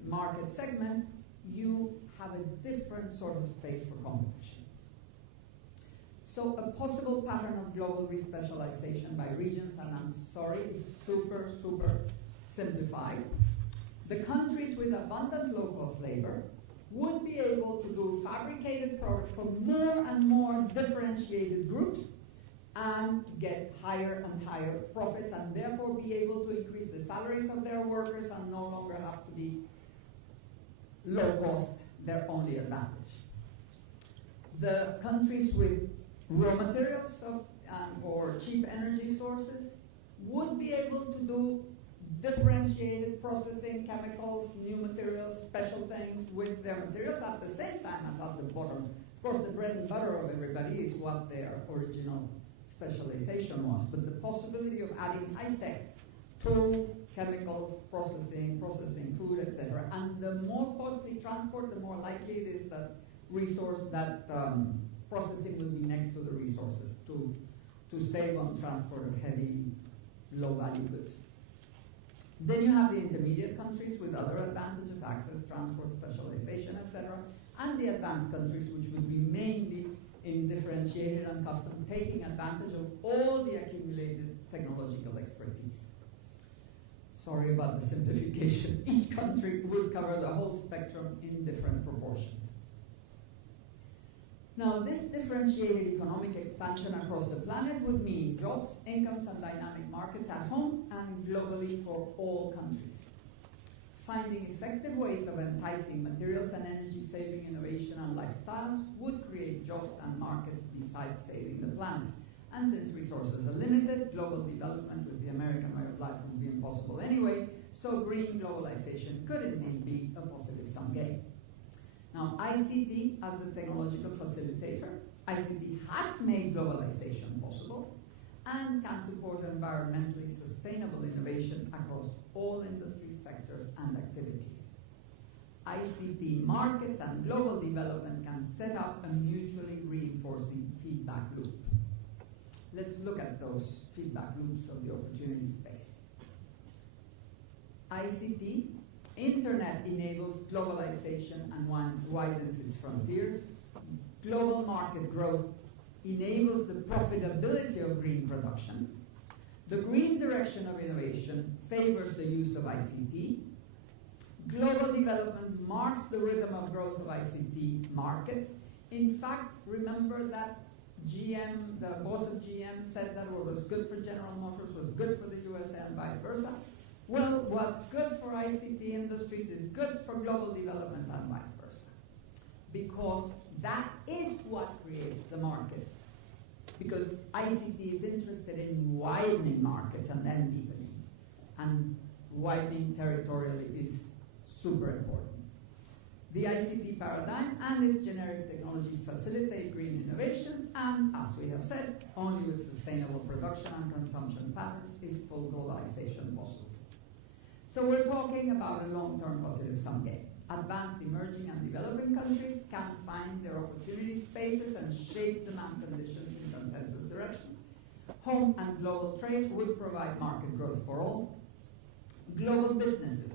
market segment, you have a different sort of space for competition. So a possible pattern of global respecialization by regions, and I'm sorry, it's super, super simplified. The countries with abundant low-cost labor would be able to do fabricated products for more and more differentiated groups and get higher and higher profits, and therefore be able to increase the salaries of their workers and no longer have to be low cost, their only advantage. The countries with raw materials or cheap energy sources would be able to do differentiated processing, chemicals, new materials, special things with their materials at the same time as at the bottom. Of course, the bread and butter of everybody is what their original specialization was, but the possibility of adding high-tech to chemicals, processing food, etc. And the more costly transport, the more likely it is that processing will be next to the resources to save on transport of heavy, low-value goods. Then you have the intermediate countries with other advantages, access, transport, specialization, etc., and the advanced countries, which would be mainly in differentiated and custom, taking advantage of all the accumulated technological expertise. Sorry about the simplification. Each country would cover the whole spectrum in different proportions. Now, this differentiated economic expansion across the planet would mean jobs, incomes, and dynamic markets at home and globally for all countries. Finding effective ways of enticing materials and energy-saving innovation and lifestyles would create jobs and markets besides saving the planet. And since resources are limited, global development with the American way of life would be impossible anyway, so green globalization could indeed be a positive sum game. Now, ICT, as the technological facilitator, ICT has made globalization possible and can support environmentally sustainable innovation across all industries, sectors, and activities. ICT markets and global development can set up a mutually reinforcing feedback loop. Let's look at those feedback loops of the opportunity space. ICT, Internet enables globalization and widens its frontiers. Global market growth enables the profitability of green production. The green direction of innovation favors the use of ICT. Global development marks the rhythm of growth of ICT markets. In fact, remember that GM, the boss of GM, said that what was good for General Motors was good for the USA and vice versa. Well, what's good for ICT industries is good for global development and vice versa. Because that is what creates the markets. Because ICT is interested in widening markets and then deepening. And widening territorially is super important. The ICT paradigm and its generic technologies facilitate green innovations, and as we have said, only with sustainable production and consumption patterns is full globalization possible. So we're talking about a long-term positive sum game. Advanced emerging and developing countries can find their opportunity spaces and shape demand conditions in consensus direction. Home and global trade would provide market growth for all. Global businesses.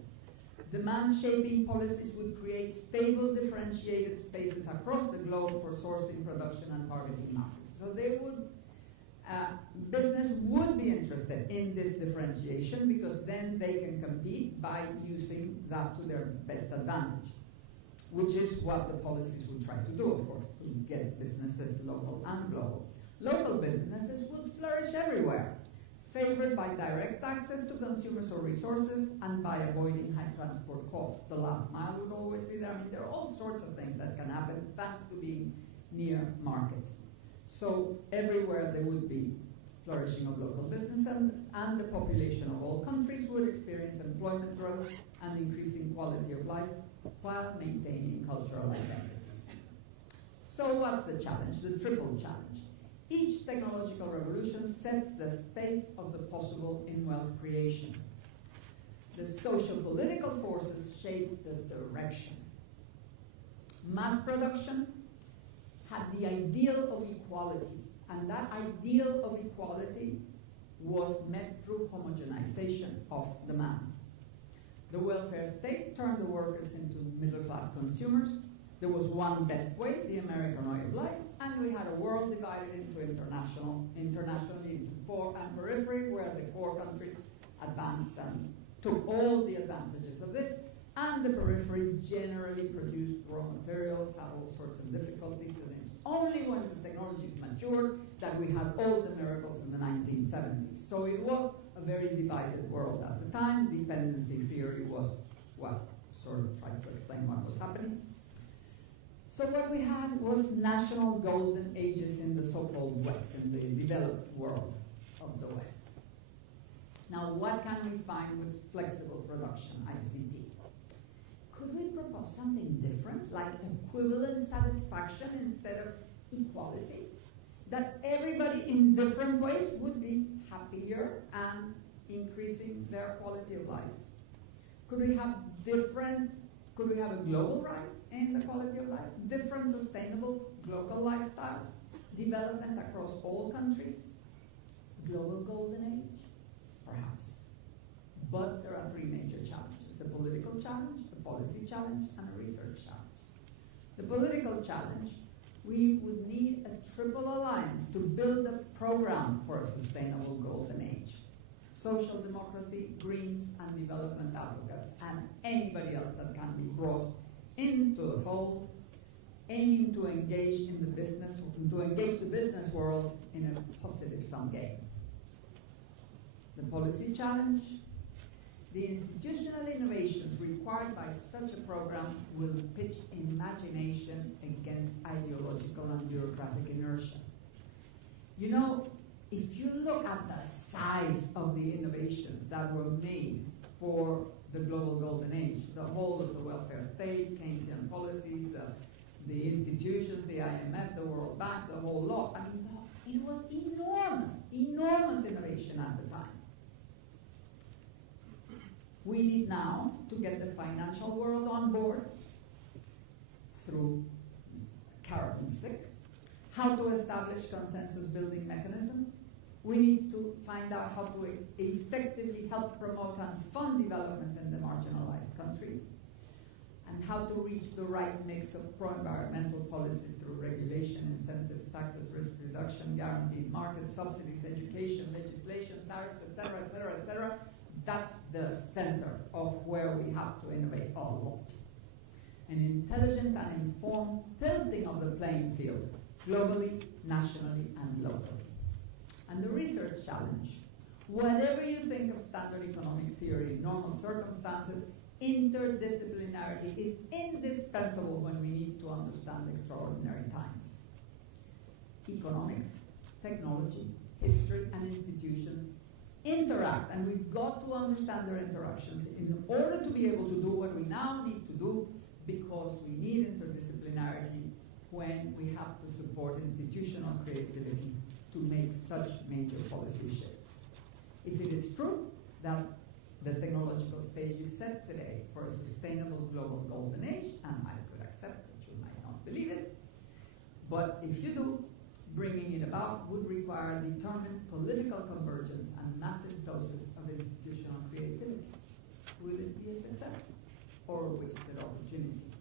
Demand-shaping policies would create stable, differentiated spaces across the globe for sourcing, production, and targeting markets. So they would, business would be interested in this differentiation because then they can compete by using that to their best advantage, which is what the policies would try to do, of course, to get businesses local and global. Local businesses would flourish everywhere, favored by direct access to consumers or resources and by avoiding high transport costs. The last mile would always be there. I mean, there are all sorts of things that can happen thanks to being near markets. So everywhere there would be flourishing of local business and the population of all countries would experience employment growth and increasing quality of life while maintaining cultural identities. So what's the challenge? The triple challenge. Each technological revolution sets the space of the possible in wealth creation. The socio-political forces shape the direction. Mass production had the ideal of equality, and that ideal of equality was met through homogenization of demand. The welfare state turned the workers into middle-class consumers. There was one best way, the American way of life, and we had a world divided into internationally into core and periphery, where the core countries advanced and took all the advantages of this, and the periphery generally produced raw materials, had all sorts of difficulties, and it's only when the technologies matured that we had all the miracles in the 1970s. So it was a very divided world at the time. Dependency theory was what sort of tried to explain what was happening. So what we had was national golden ages in the so-called West, in the developed world of the West. Now, what can we find with flexible production, ICT? Could we propose something different, like equivalent satisfaction instead of equality? That everybody in different ways would be happier and increasing their quality of life? Could we have a global rise in the quality of life? Different sustainable local lifestyles? Development across all countries? Global golden age? Perhaps. But there are three major challenges: a political challenge, a policy challenge, and a research challenge. The political challenge, we would need a triple alliance to build a program for a sustainable golden age. Social democracy, Greens, and development advocates, and anybody else that can be brought into the fold, aiming to engage the business world in a positive sum game. The policy challenge, the institutional innovations required by such a program will pitch imagination against ideological and bureaucratic inertia. You know, if you look at the size of the innovations that were made for the global golden age, the whole of the welfare state, Keynesian policies, the institutions, the IMF, the World Bank, the whole lot, I mean, it was enormous innovation at the time. We need now to get the financial world on board through carrot and stick, how to establish consensus building mechanisms. We need to find out how to effectively help promote and fund development in the marginalized countries, and how to reach the right mix of pro-environmental policies through regulation, incentives, taxes, risk reduction, guaranteed markets, subsidies, education, legislation, tariffs, etc., etc., etc. That's the center of where we have to innovate a lot. An intelligent and informed tilting of the playing field, globally, nationally, and locally. And the research challenge. Whatever you think of standard economic theory in normal circumstances, interdisciplinarity is indispensable when we need to understand extraordinary times. Economics, technology, history, and institutions interact, and we've got to understand their interactions in order to be able to do what we now need to do, because we need interdisciplinarity when we have to support institutional creativity to make such major policy shifts. If it is true that the technological stage is set today for a sustainable global golden age, and I could accept that you might not believe it, but if you do, bringing it about would require determined political convergence and massive doses of institutional creativity. Will it be a success or a wasted opportunity?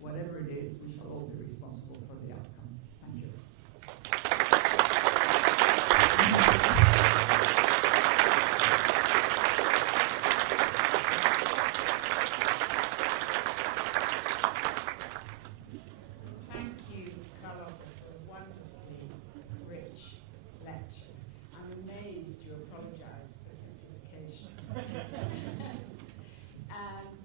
Whatever it is, we shall all be responsible for the outcome. Thank you.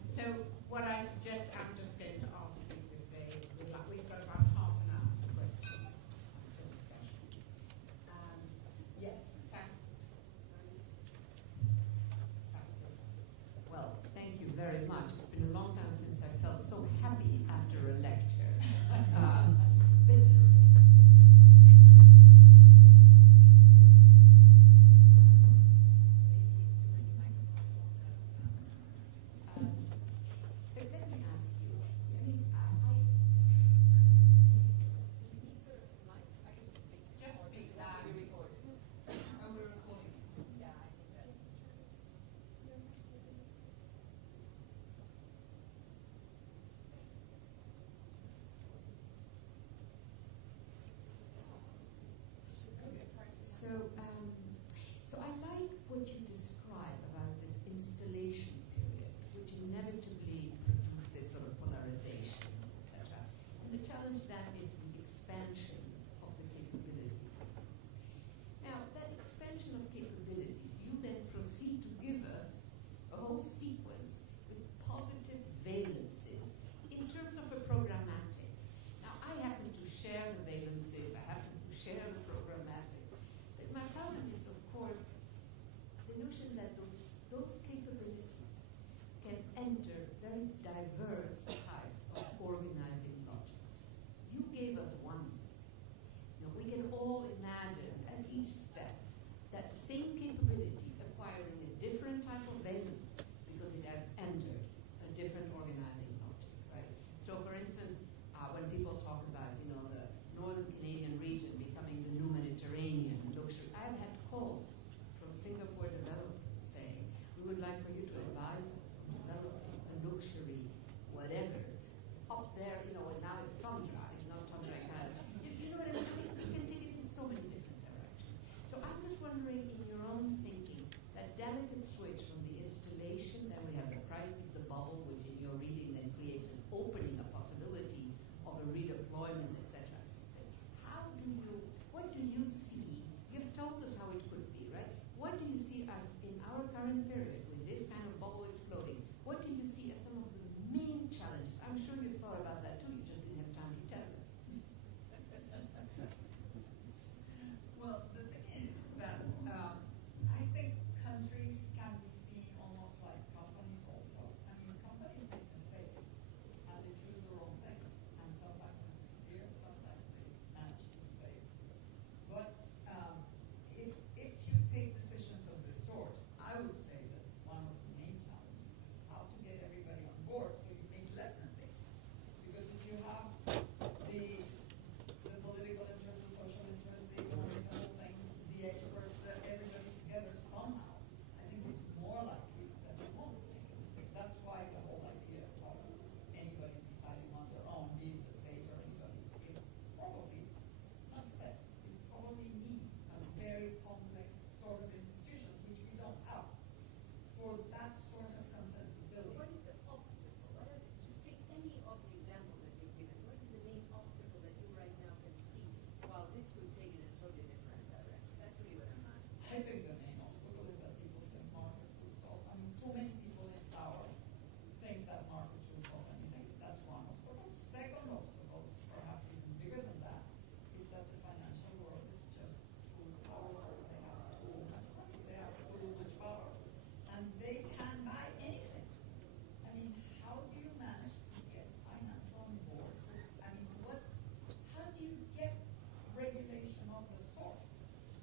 So what I suggest, I'm just going to ask you if we've got about of the sort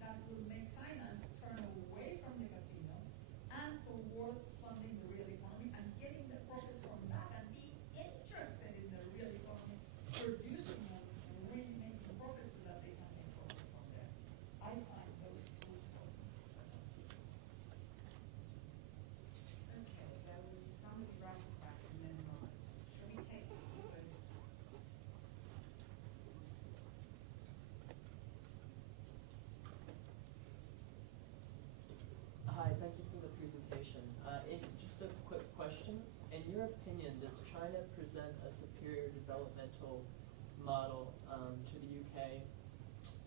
that will make finance turn away from the casino and towards funding the real economy and getting the profits from that and being interested in the real economy, producing them and really making profits so that they can make profits from there. I find those two problems. Okay, there was somebody right at the back and then Robert. Shall we take both? Hi, thank you for the presentation. Just a quick question. In your opinion, does China present a superior developmental model to the UK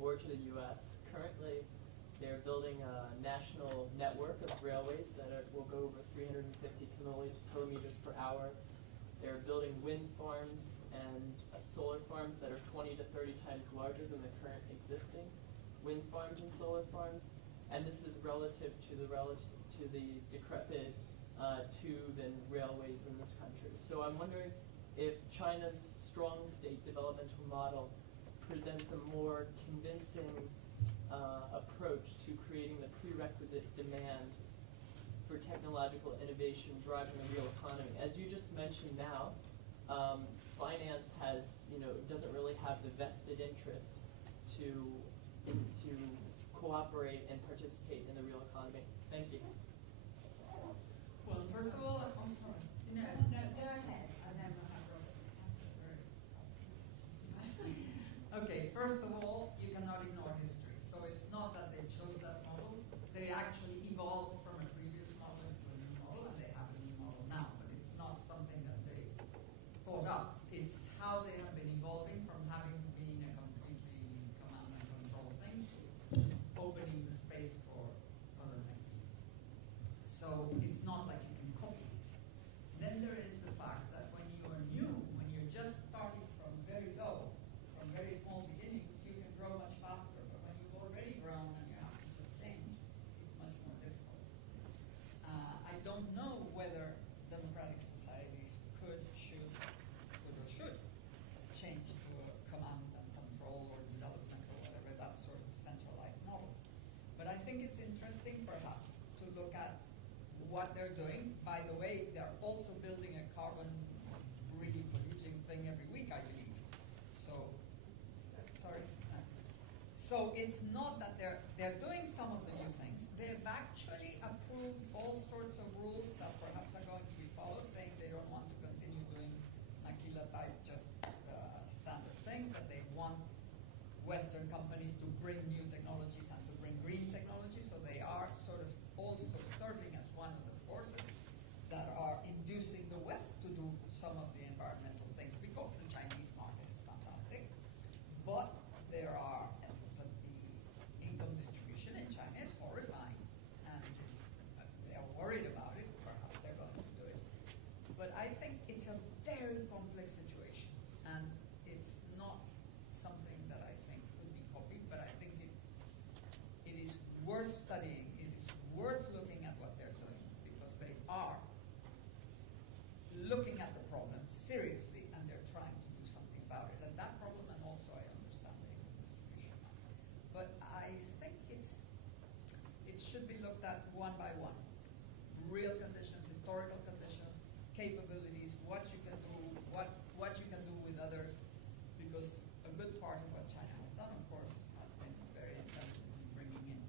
or to the US? Currently, they're building a national network of railways that will go over 350 kilometers per hour. They're building wind farms and solar farms that are 20 to 30 times larger than the current existing wind farms and solar farms. And this is relative to the decrepit tube and railways in this country. So I'm wondering if China's strong state developmental model presents a more convincing approach to creating the prerequisite demand for technological innovation driving the real economy. As you just mentioned now, finance doesn't really have the vested interest to cooperate and participate in the real economy. Thank you. Well, first of all, I'm sorry. No, go ahead. And then we'll have Robert. Okay, first of all, you cannot ignore history. So it's not that they chose that model. They actually evolved from a previous model into a new model, and they have a new model now. But it's not something that they thought up. It's how they have been evolving from having been a completely command and control thing to opening the space for other things. So it's not like you can copy it. Then there is the fact that when you are new, when you're just starting from very low, from very small beginnings, you can grow much faster. But when you've already grown and you have to change, it's much more difficult. I don't know whether democratic societies could or should change to a command and control or development or whatever, that sort of centralized model. But I think it's interesting, perhaps, to look at what they're doing. By the way, they're also building a carbon really producing thing every week, I believe. So, sorry. So it's not that they're doing some of the new things. They've actually approved all sorts of rules that perhaps are going to be followed, saying they don't want to continue doing Aquila type just standard things, that they want Western companies to bring new technologies and to bring green technology. So they are sort of also serving as one of the forces that are inducing the West to do some of the environmental things, because the Chinese market is fantastic. But the income distribution in China is horrifying, and they are worried about it. Perhaps they're going to do it. But I think it's a very complex situation, and it's not something that I think could be copied, but I think it is worth studying. It is worth looking at what they're doing, because they are looking at the problem seriously, and they're trying to do something about it. And that problem, and also I understand the income distribution. But I think it should be looked at one by one. Real conditions, historical conditions, capabilities, what you can do, what you can do with others, because a good part of what China has done, of course, has been very intelligent in bringing in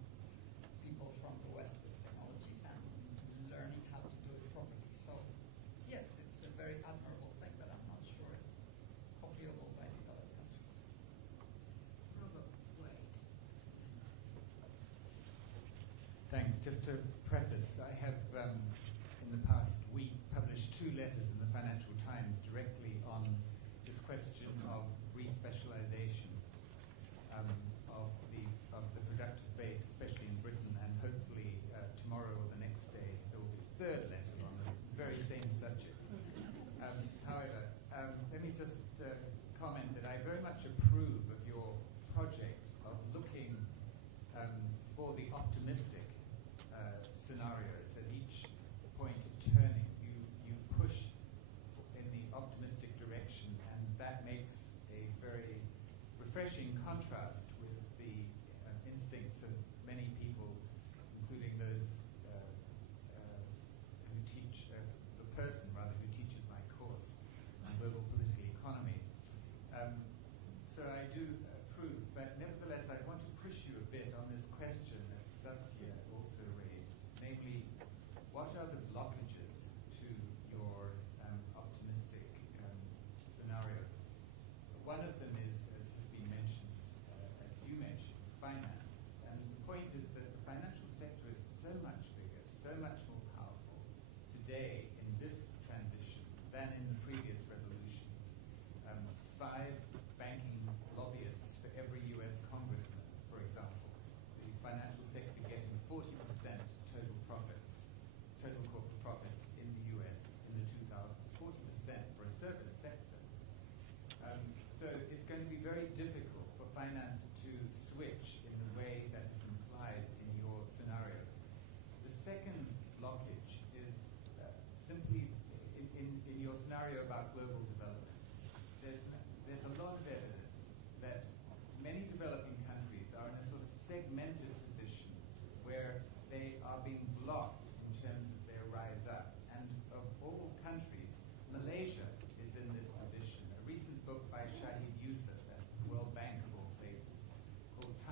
people from the West with technologies and learning how to do it properly. So, yes, it's a very admirable thing, but I'm not sure it's copyable by developed countries. Robert, wait. Thanks. Just to preface, I have, in the past week, published 2 letters in the Financial Times directly on this question of re-specialization of the productive base, especially in Britain, and hopefully tomorrow or the next day there will be a 3rd letter on the very same subject. However, let me just comment that I very much approve of your project of looking for the optimistic scenarios at each point of turning. You push in the optimistic direction, and that makes a very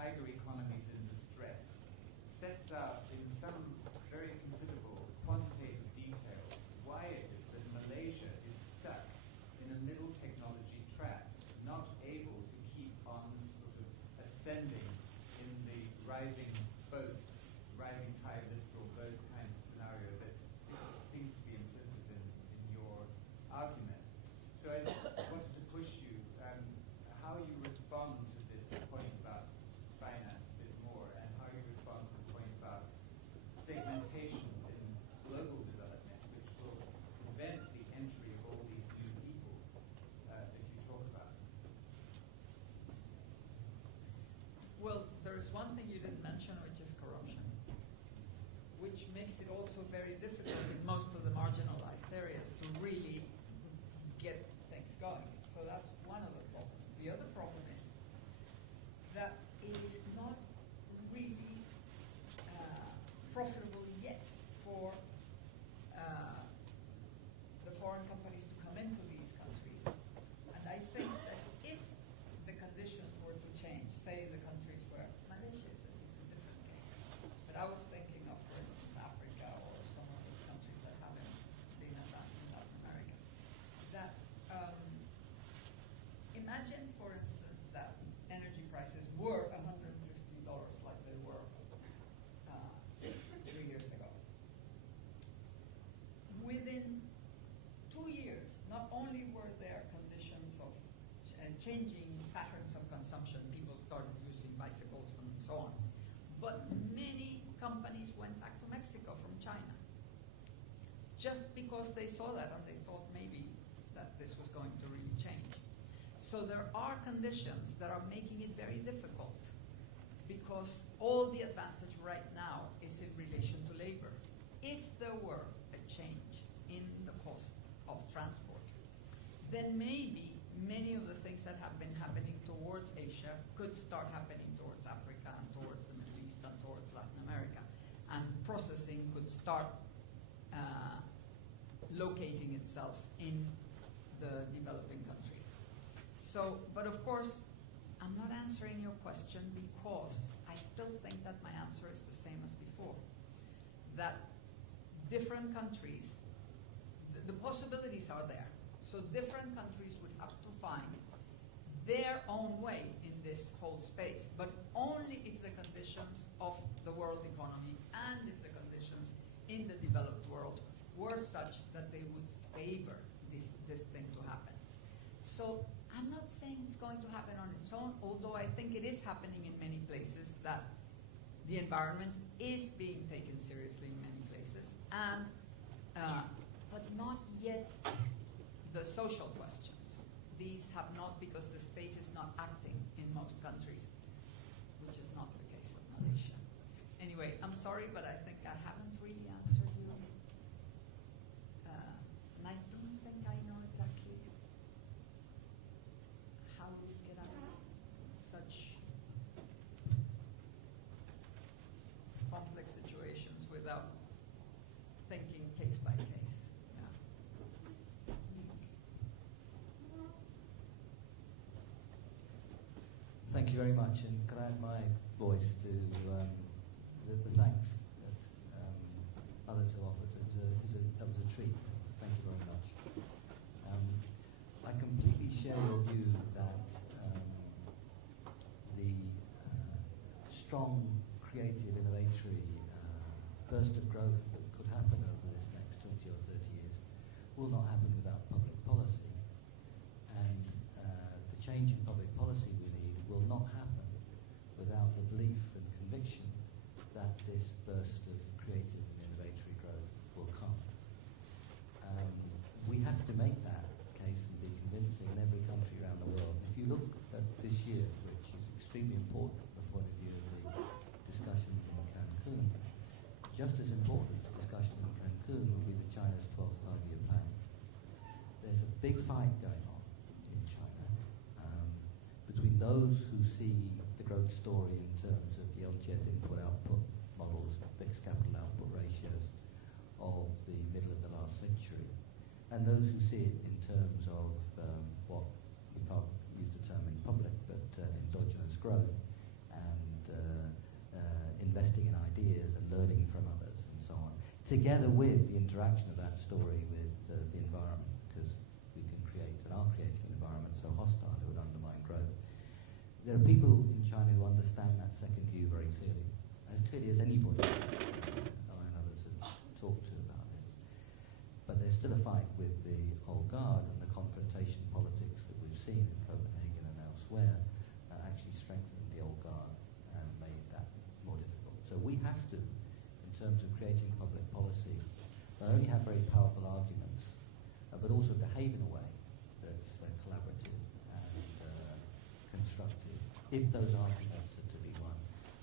tiger economies in distress, sets out in some very considerable quantitative detail why it is that Malaysia is stuck in a middle technology track, not able to keep on sort of ascending in the rising boats, rising tide lifts, or those kind of scenario that seems to be implicit in your argument. So I just wanted to push you how you respond to this point about finance a bit more, and how you respond to the point about segmentations in global development, which will prevent the entry of all these new people that you talk about. Well, there is one thing you didn't mention, which is corruption, which makes it also very difficult in most of the marginalized areas to really get things going. So that's one of the problems. The other problem is that it is not really profitable yet for the foreign companies to come into these countries. And I think that if the conditions were to change, say in the countries where Malaysia is a different case, but I was thinking of, for instance, Africa or some of the countries that haven't been advanced in Latin America, that imagine, for instance, that energy prices were $150 like they were 3 years ago. Within 2 years, not only were there conditions of changing patterns of consumption, people started using bicycles and so on, but many companies went back to Mexico from China just because they saw that and they thought maybe that this was going to really change. So there are conditions that are making it very difficult, because all the advantage right now is in relation to labor. If there were a change in the cost of transport, then maybe many of the things that have been happening towards Asia could start happening towards Africa and towards the Middle East and towards Latin America. And processing could start locating itself in the developing countries. So, but of course, I'm not answering your question because I still think that my answer is the same as before. That different countries, the possibilities are there. So different countries would have to find their own way in this whole space, but only if the conditions of the world economy and if the conditions in the developed world were such that they would favor this thing to happen. So I'm not saying it's going to happen on its own, although I think it is happening in many places, that the environment is being taken seriously in many places, and but not yet the social questions. These have not, because the state is not acting in most countries, which is not the case of Malaysia. Anyway, I'm sorry, but I think I haven't really answered you. And I don't think I know exactly how we get out of such complex situations without thinking case by case. Yeah. Thank you very much, and can I add my voice to the thanks that others have offered. That was a treat. Thank you very much. I completely share your view that the strong, creative, innovatory burst of growth that could happen over this next 20 or 30 years will not happen without public policy. And the change in public policy we need will not happen without the belief and conviction that this burst of creative and innovatory growth will come. We have to make that case and be convincing in every country around the world. If you look at this year, which is extremely important from the point of view of the discussions in Cancun, just as important as the discussion in Cancun will be China's 12th five-year plan. There's a big fight going on in China between those who see the growth story in terms of the L-shaped input-output models, fixed capital output ratios of the middle of the last century, and those who see it in terms of what we can't use the term in public, but endogenous growth and together with the interaction of that story with the environment, because we can create and are creating an environment so hostile it would undermine growth. There are people in China who understand that second view very clearly as anybody I and others have talked to about this. But there's still a fight with the old guard, and the confrontation politics that we've seen in Copenhagen and elsewhere actually strengthened the old guard and made that more difficult. So we have to, in terms of creating public policy, not only have very powerful arguments, but also behave in a way that's collaborative and constructive, if those arguments are to be won.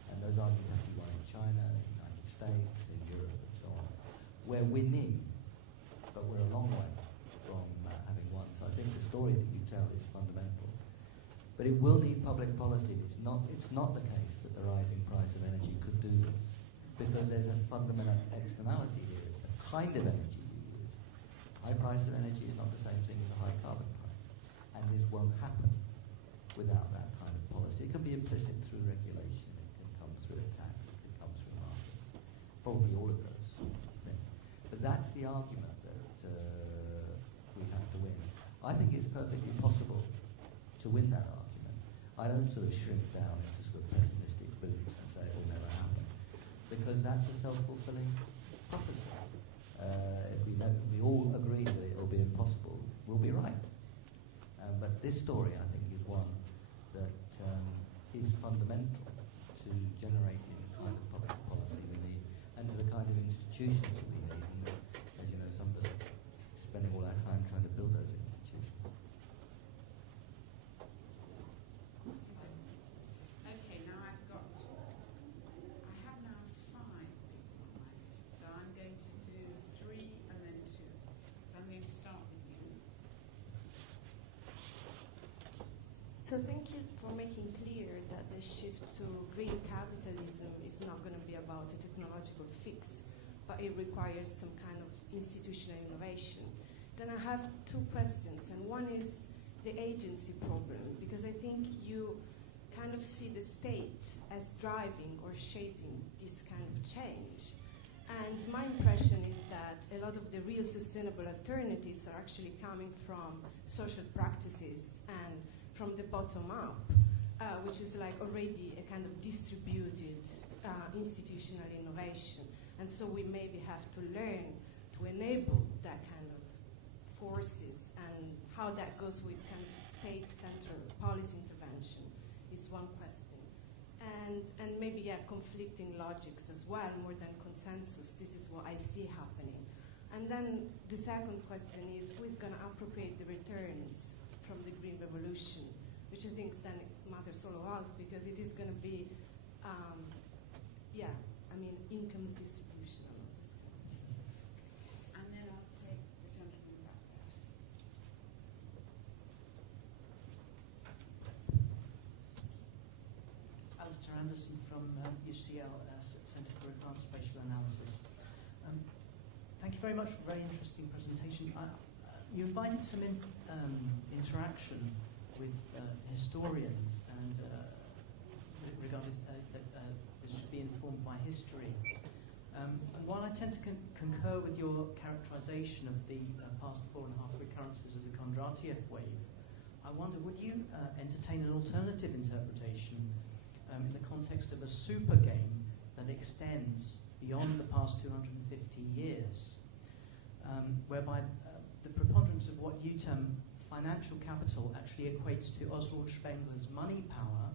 And those arguments have to be won in China, in the United States, in Europe, and so on. We're winning, but we're a long way from having won. So I think the story that you tell is fundamental. But it will need public policy. It's not the case that the rising price of energy could do this, because there's a fundamental externality here. It's the kind of energy you use. High price of energy is not the same thing as a high carbon price. And this won't happen without that kind of policy. It can be implicit through regulation. It can come through a tax. It can come through a market. Probably all of those things. But that's the argument that we have to win. I think it's perfectly possible to win that argument. I don't sort of shrink down into sort of pessimistic boots and say it will never happen, because that's a self-fulfilling prophecy. If we all agree that it will be impossible, we'll be right. But this story, I think, is one that is fundamental to generating the kind of public policy we need and to the kind of institutions that we need. And that, as you know, some of us are spending all our time trying to build those institutions. Okay, now I have now 5 people on my list, so I'm going to do 3 and then 2. So I'm going to start with you. So thank you for making clear that the shift to green capitalism is not going to be about a technological fix, but it requires some kind of institutional innovation. Then I have 2 questions, and one is the agency problem, because I think you kind of see the state as driving or shaping this kind of change. And my impression is that a lot of the real sustainable alternatives are actually coming from social practices and from the bottom up, which is like already a kind of distributed institutional innovation. And so we maybe have to learn to enable that kind of forces, and how that goes with kind of state-centered policy intervention is one question. And maybe, yeah, conflicting logics as well, more than consensus. This is what I see happening. And then the second question is, who is going to appropriate the returns from the green revolution, which I think then it matters all of us, because it is going to be, income distribution and all this kind of thing. And then I'll take the gentleman back there. Alistair Anderson from UCL, Centre for Advanced Spatial Analysis. Thank you very much for a very interesting presentation. You invited some interaction with historians, and regarded that this should be informed by history. While I tend to concur with your characterization of the past 4.5 recurrences of the Kondratiev wave, I wonder, would you entertain an alternative interpretation in the context of a super game that extends beyond the past 250 years, whereby the preponderance of what you term financial capital actually equates to Oswald Spengler's money power,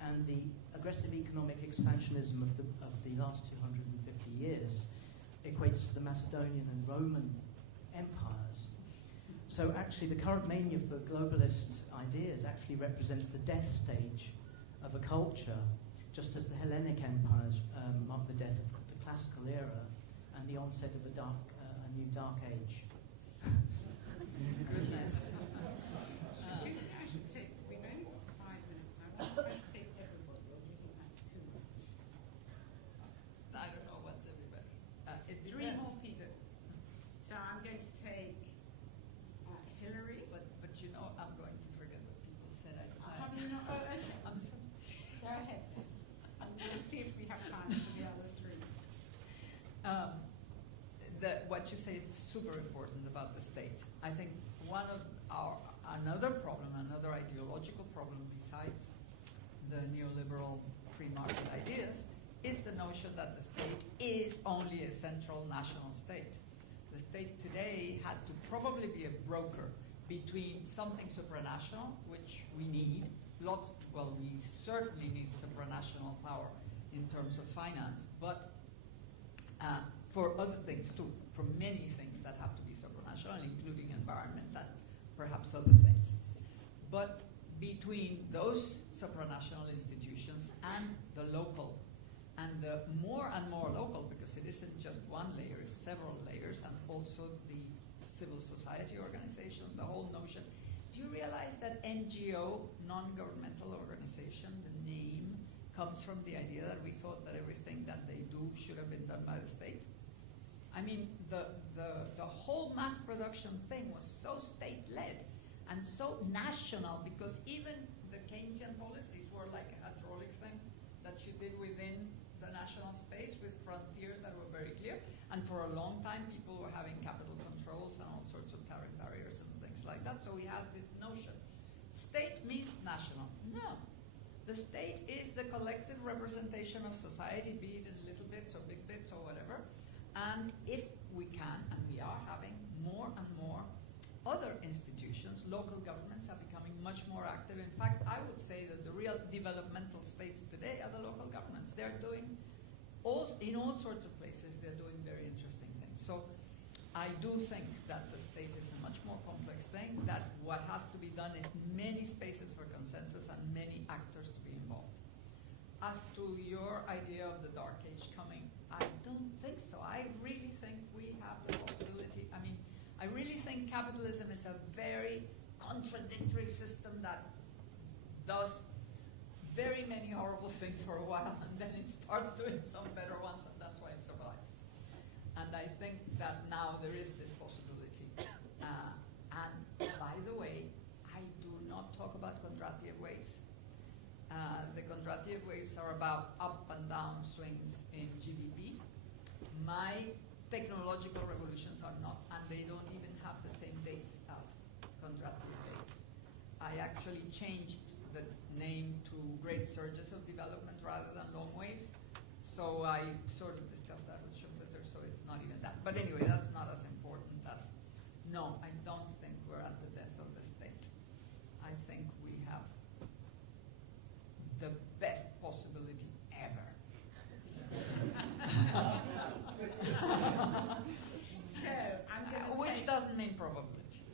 and the aggressive economic expansionism of the last 250 years equates to the Macedonian and Roman empires. So actually the current mania for globalist ideas actually represents the death stage of a culture, just as the Hellenic empires marked the death of the classical era and the onset of a new dark age. Goodness. I should take, we've only got 5 minutes. I want to take everybody, or do you think that's too much? I don't know what's everybody. It 3 depends. more people. So I'm going to take Hillary. But you know, I'm going to forget what people said. Have you not? Oh, okay. I'm sorry. Go ahead. And we'll see if we have time for the other 3. what you say is super important about the state. I think another problem, another ideological problem besides the neoliberal free market ideas, is the notion that the state is only a central national state. The state today has to probably be a broker between something supranational, which we need, we certainly need supranational power in terms of finance, but for other things too, for many things that have to be supranational, including environment and perhaps other things. But between those supranational institutions and the local, and the more and more local, because it isn't just one layer, it's several layers, and also the civil society organizations, the whole notion. Do you realize that NGO, non-governmental organization, the name, comes from the idea that we thought that everything that they do should have been done by the state? I mean, the whole mass production thing was so state-led and so national, because even the Keynesian policies were like a hydraulic thing that you did within the national space with frontiers that were very clear. And for a long time, people were having capital controls and all sorts of tariff barriers and things like that. So we had this notion. State means national. No. The state is the collective representation of society, be it in little bits or big bits or whatever. And if we can, and we are having more and more other institutions, local governments are becoming much more active. In fact, I would say that the real developmental states today are the local governments. They're doing, in all sorts of places, they're doing very interesting things. So I do think that the state is a much more complex thing, that what has to be done is many spaces for consensus and many actors to be involved. As to your idea of the dark age coming, I don't think so. I really think we have the possibility. I mean, I really think capitalism is a very contradictory system that does very many horrible things for a while, and then it starts doing some better ones, and that's why it survives. And I think that now there is this possibility. And by the way, I do not talk about Kondratiev waves. The Kondratiev waves are about up and down swings in GDP. My technological revolutions are not, and they don't even have the same dates as Kondratiev waves. I actually changed the name to great surges of development rather than long waves. So I sort of discussed that with Schumpeter, so it's not even that. But anyway, that's not as important as, no, I don't think we're at the death of the state. I think we have the best possibility ever. So I'm going to which doesn't mean probability.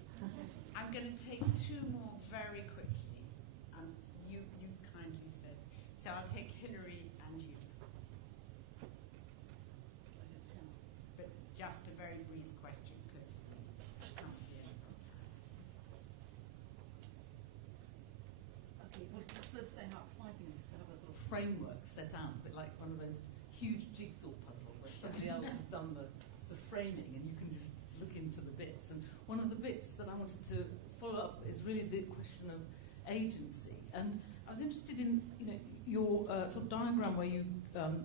I'm going to take two more very quickly. You kindly said. So I'll take Hillary and you. But just a very brief question, because I can't hear. Okay, well, just let's say how exciting it is to have a sort of framework set out, a bit like one of those huge jigsaw puzzles where somebody else has done the framing and you can just look into the bits. And one of the bits that I wanted to follow up is really the question of agency. And I was interested in your sort of diagram where you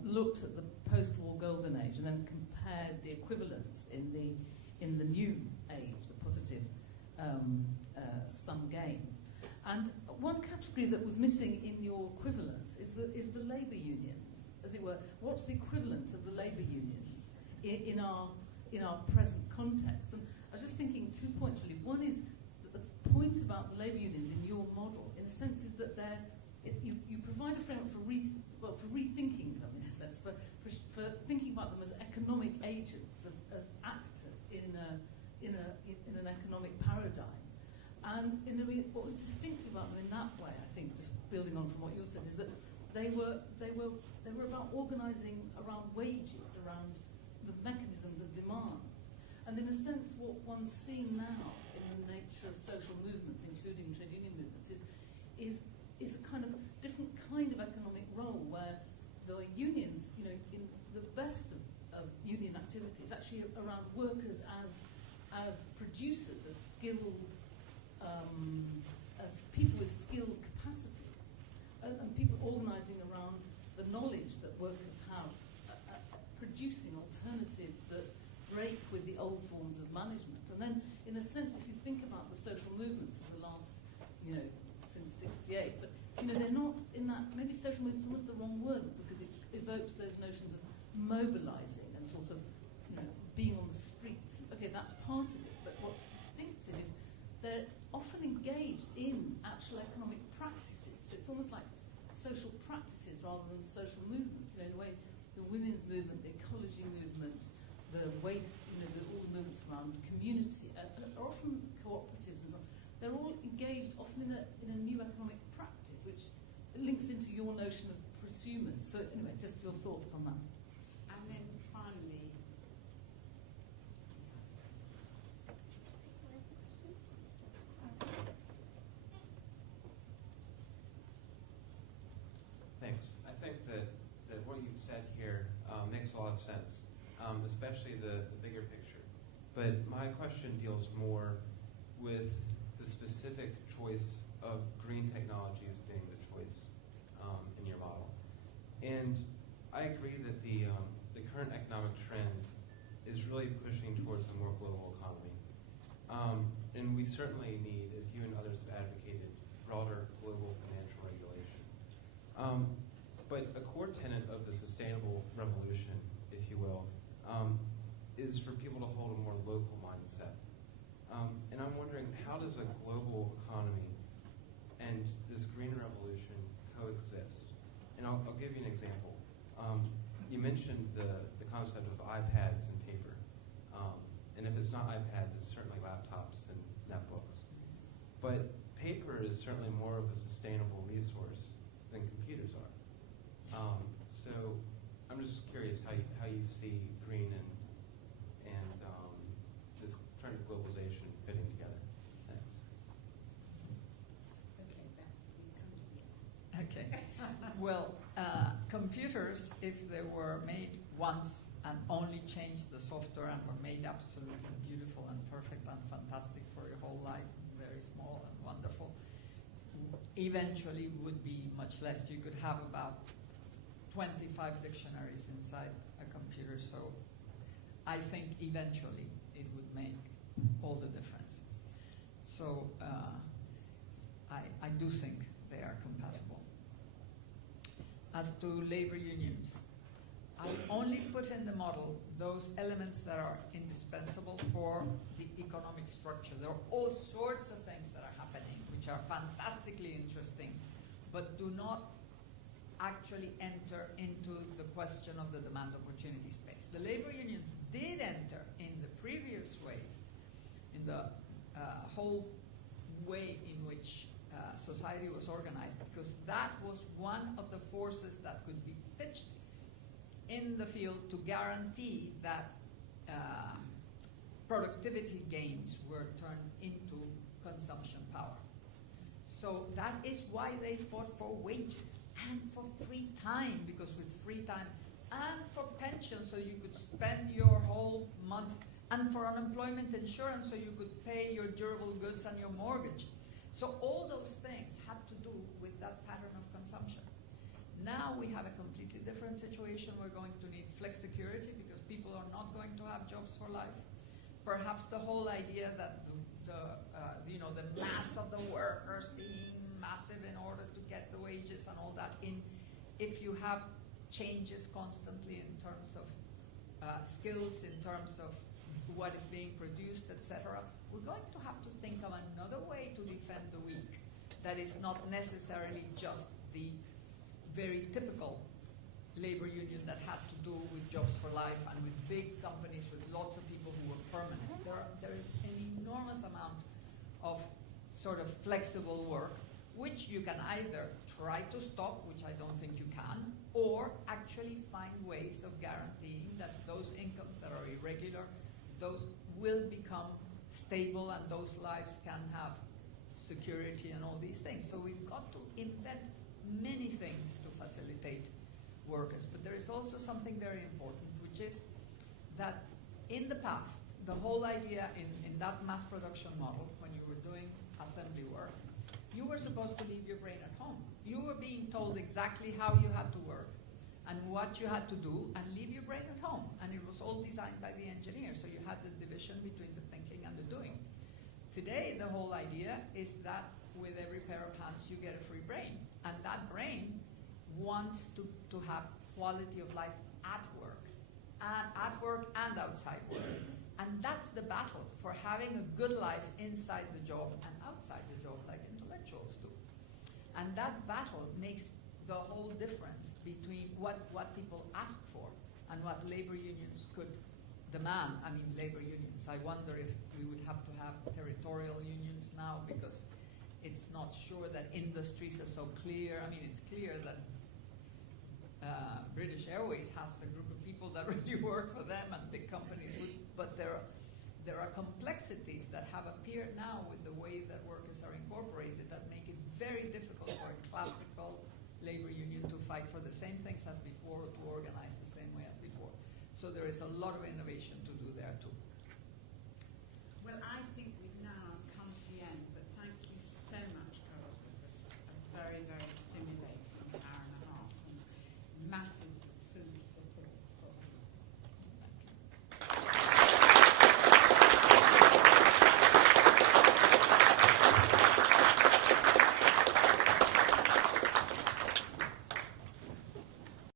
looked at the post-war golden age and then compared the equivalents in the new age, the positive sum game. And one category that was missing in your equivalent is the labour unions, as it were. What's the equivalent of the labour unions in our present context? And I was just thinking 2 points really. One is that the point about the labour unions in your model, in a sense, is that you provide a framework for rethinking them, in a sense, for thinking about them as economic agents, as actors in an economic paradigm. And what was distinctive about them in that way, I think, just building on from what you said, is that they were about organising around wages, around the mechanisms of demand. And in a sense, what one's seeing now in the nature of social movements, including trade union movements, is a kind of different kind of economic role where the unions, in the best of union activity is actually around workers as producers, as skilled, as people with skilled capacities, and people organising around the knowledge that workers have, producing alternatives that break with social movements of the last, since '68. But they're not in that. Maybe social movements is almost the wrong word because it evokes those notions of mobilizing and sort of, being on the streets. Okay, that's part of it. But what's distinctive is they're often engaged in actual economic practices. So it's almost like social practices rather than social movements. In a way, the women's movement, the ecology movement, the waste, all the movements around community are often cooperatives and so on. They're all engaged often in a new economic practice, which links into your notion of prosumers. So anyway, just your thoughts on that. And then finally, Thanks. I think that what you've said here makes a lot of sense, especially the bigger picture. But my question deals more with the specific choice of green technologies being the choice in your model. And I agree that the current economic trend is really pushing towards a more global economy. And we certainly need, as you and others have advocated, broader global financial regulation. But a core tenet of the sustainable revolution, if you will, is for people to hold a more local mindset. And I'm wondering, how does a global economy and this green revolution coexist? And I'll give you an example. You mentioned the concept of iPads and paper. And if it's not iPads, it's certainly laptops and netbooks. But paper is certainly more of a sustainable resource than computers are. So I'm just curious how you see green and this trend of globalization fitting together. Thanks. Okay. Well, computers, if they were made once and only changed the software and were made absolutely beautiful and perfect and fantastic for your whole life, very small and wonderful, eventually would be much less. You could have about 25 dictionaries inside a computer, so I think eventually it would make all the difference. So I do think they are compatible. As to labor unions, I only put in the model those elements that are indispensable for the economic structure. There are all sorts of things that are happening which are fantastically interesting, but do not actually enter into the question of the demand opportunity space. The labor unions did enter in the previous way, in the whole way in which society was organized, because that was one of the forces that could be pitched in the field to guarantee that productivity gains were turned into consumption power. So that is why they fought for wages and for free time, because with free time, and for pension, so you could spend your whole month, and for unemployment insurance, so you could pay your durable goods and your mortgage. So all those things had to do with that pattern of consumption. Now we have a completely different situation. We're going to need flex security because people are not going to have jobs for life. Perhaps the whole idea that the mass of the workers being massive in order to get the wages and all that, if you have changes constantly in terms of skills, in terms of what is being produced, etc., we're going to have to think of another way to defend the weak that is not necessarily just the very typical labor union that had to do with jobs for life and with big companies with lots of people who were permanent. There is an enormous amount of sort of flexible work, which you can either try to stop, which I don't think you can, or actually find ways of guaranteeing that those incomes that are irregular, those will become stable and those lives can have security and all these things. So we've got to invent many things to facilitate workers. But there is also something very important, which is that in the past, the whole idea in that mass production model, when you were doing assembly work, you were supposed to leave your brain at home. You were being told exactly how you had to work and what you had to do, and leave your brain at home. And it was all designed by the engineers, so you had the division between the thinking and the doing. Today, the whole idea is that with every pair of hands, you get a free brain. And that brain wants to have quality of life at work and outside work. And that's the battle for having a good life inside the job and outside the job, like intellectuals do. And that battle makes the whole difference between what people ask for and what labor unions could demand. I mean, labor unions. I wonder if we would have to have territorial unions now, because it's not sure that industries are so clear. I mean, it's clear that British Airways has a group of people that really work for them, and big companies would, but there are complexities that have appeared now with the way that workers are incorporated that make it very difficult for a classical labor union to fight for the same things as before, to organize the same way as before. So there is a lot of innovation to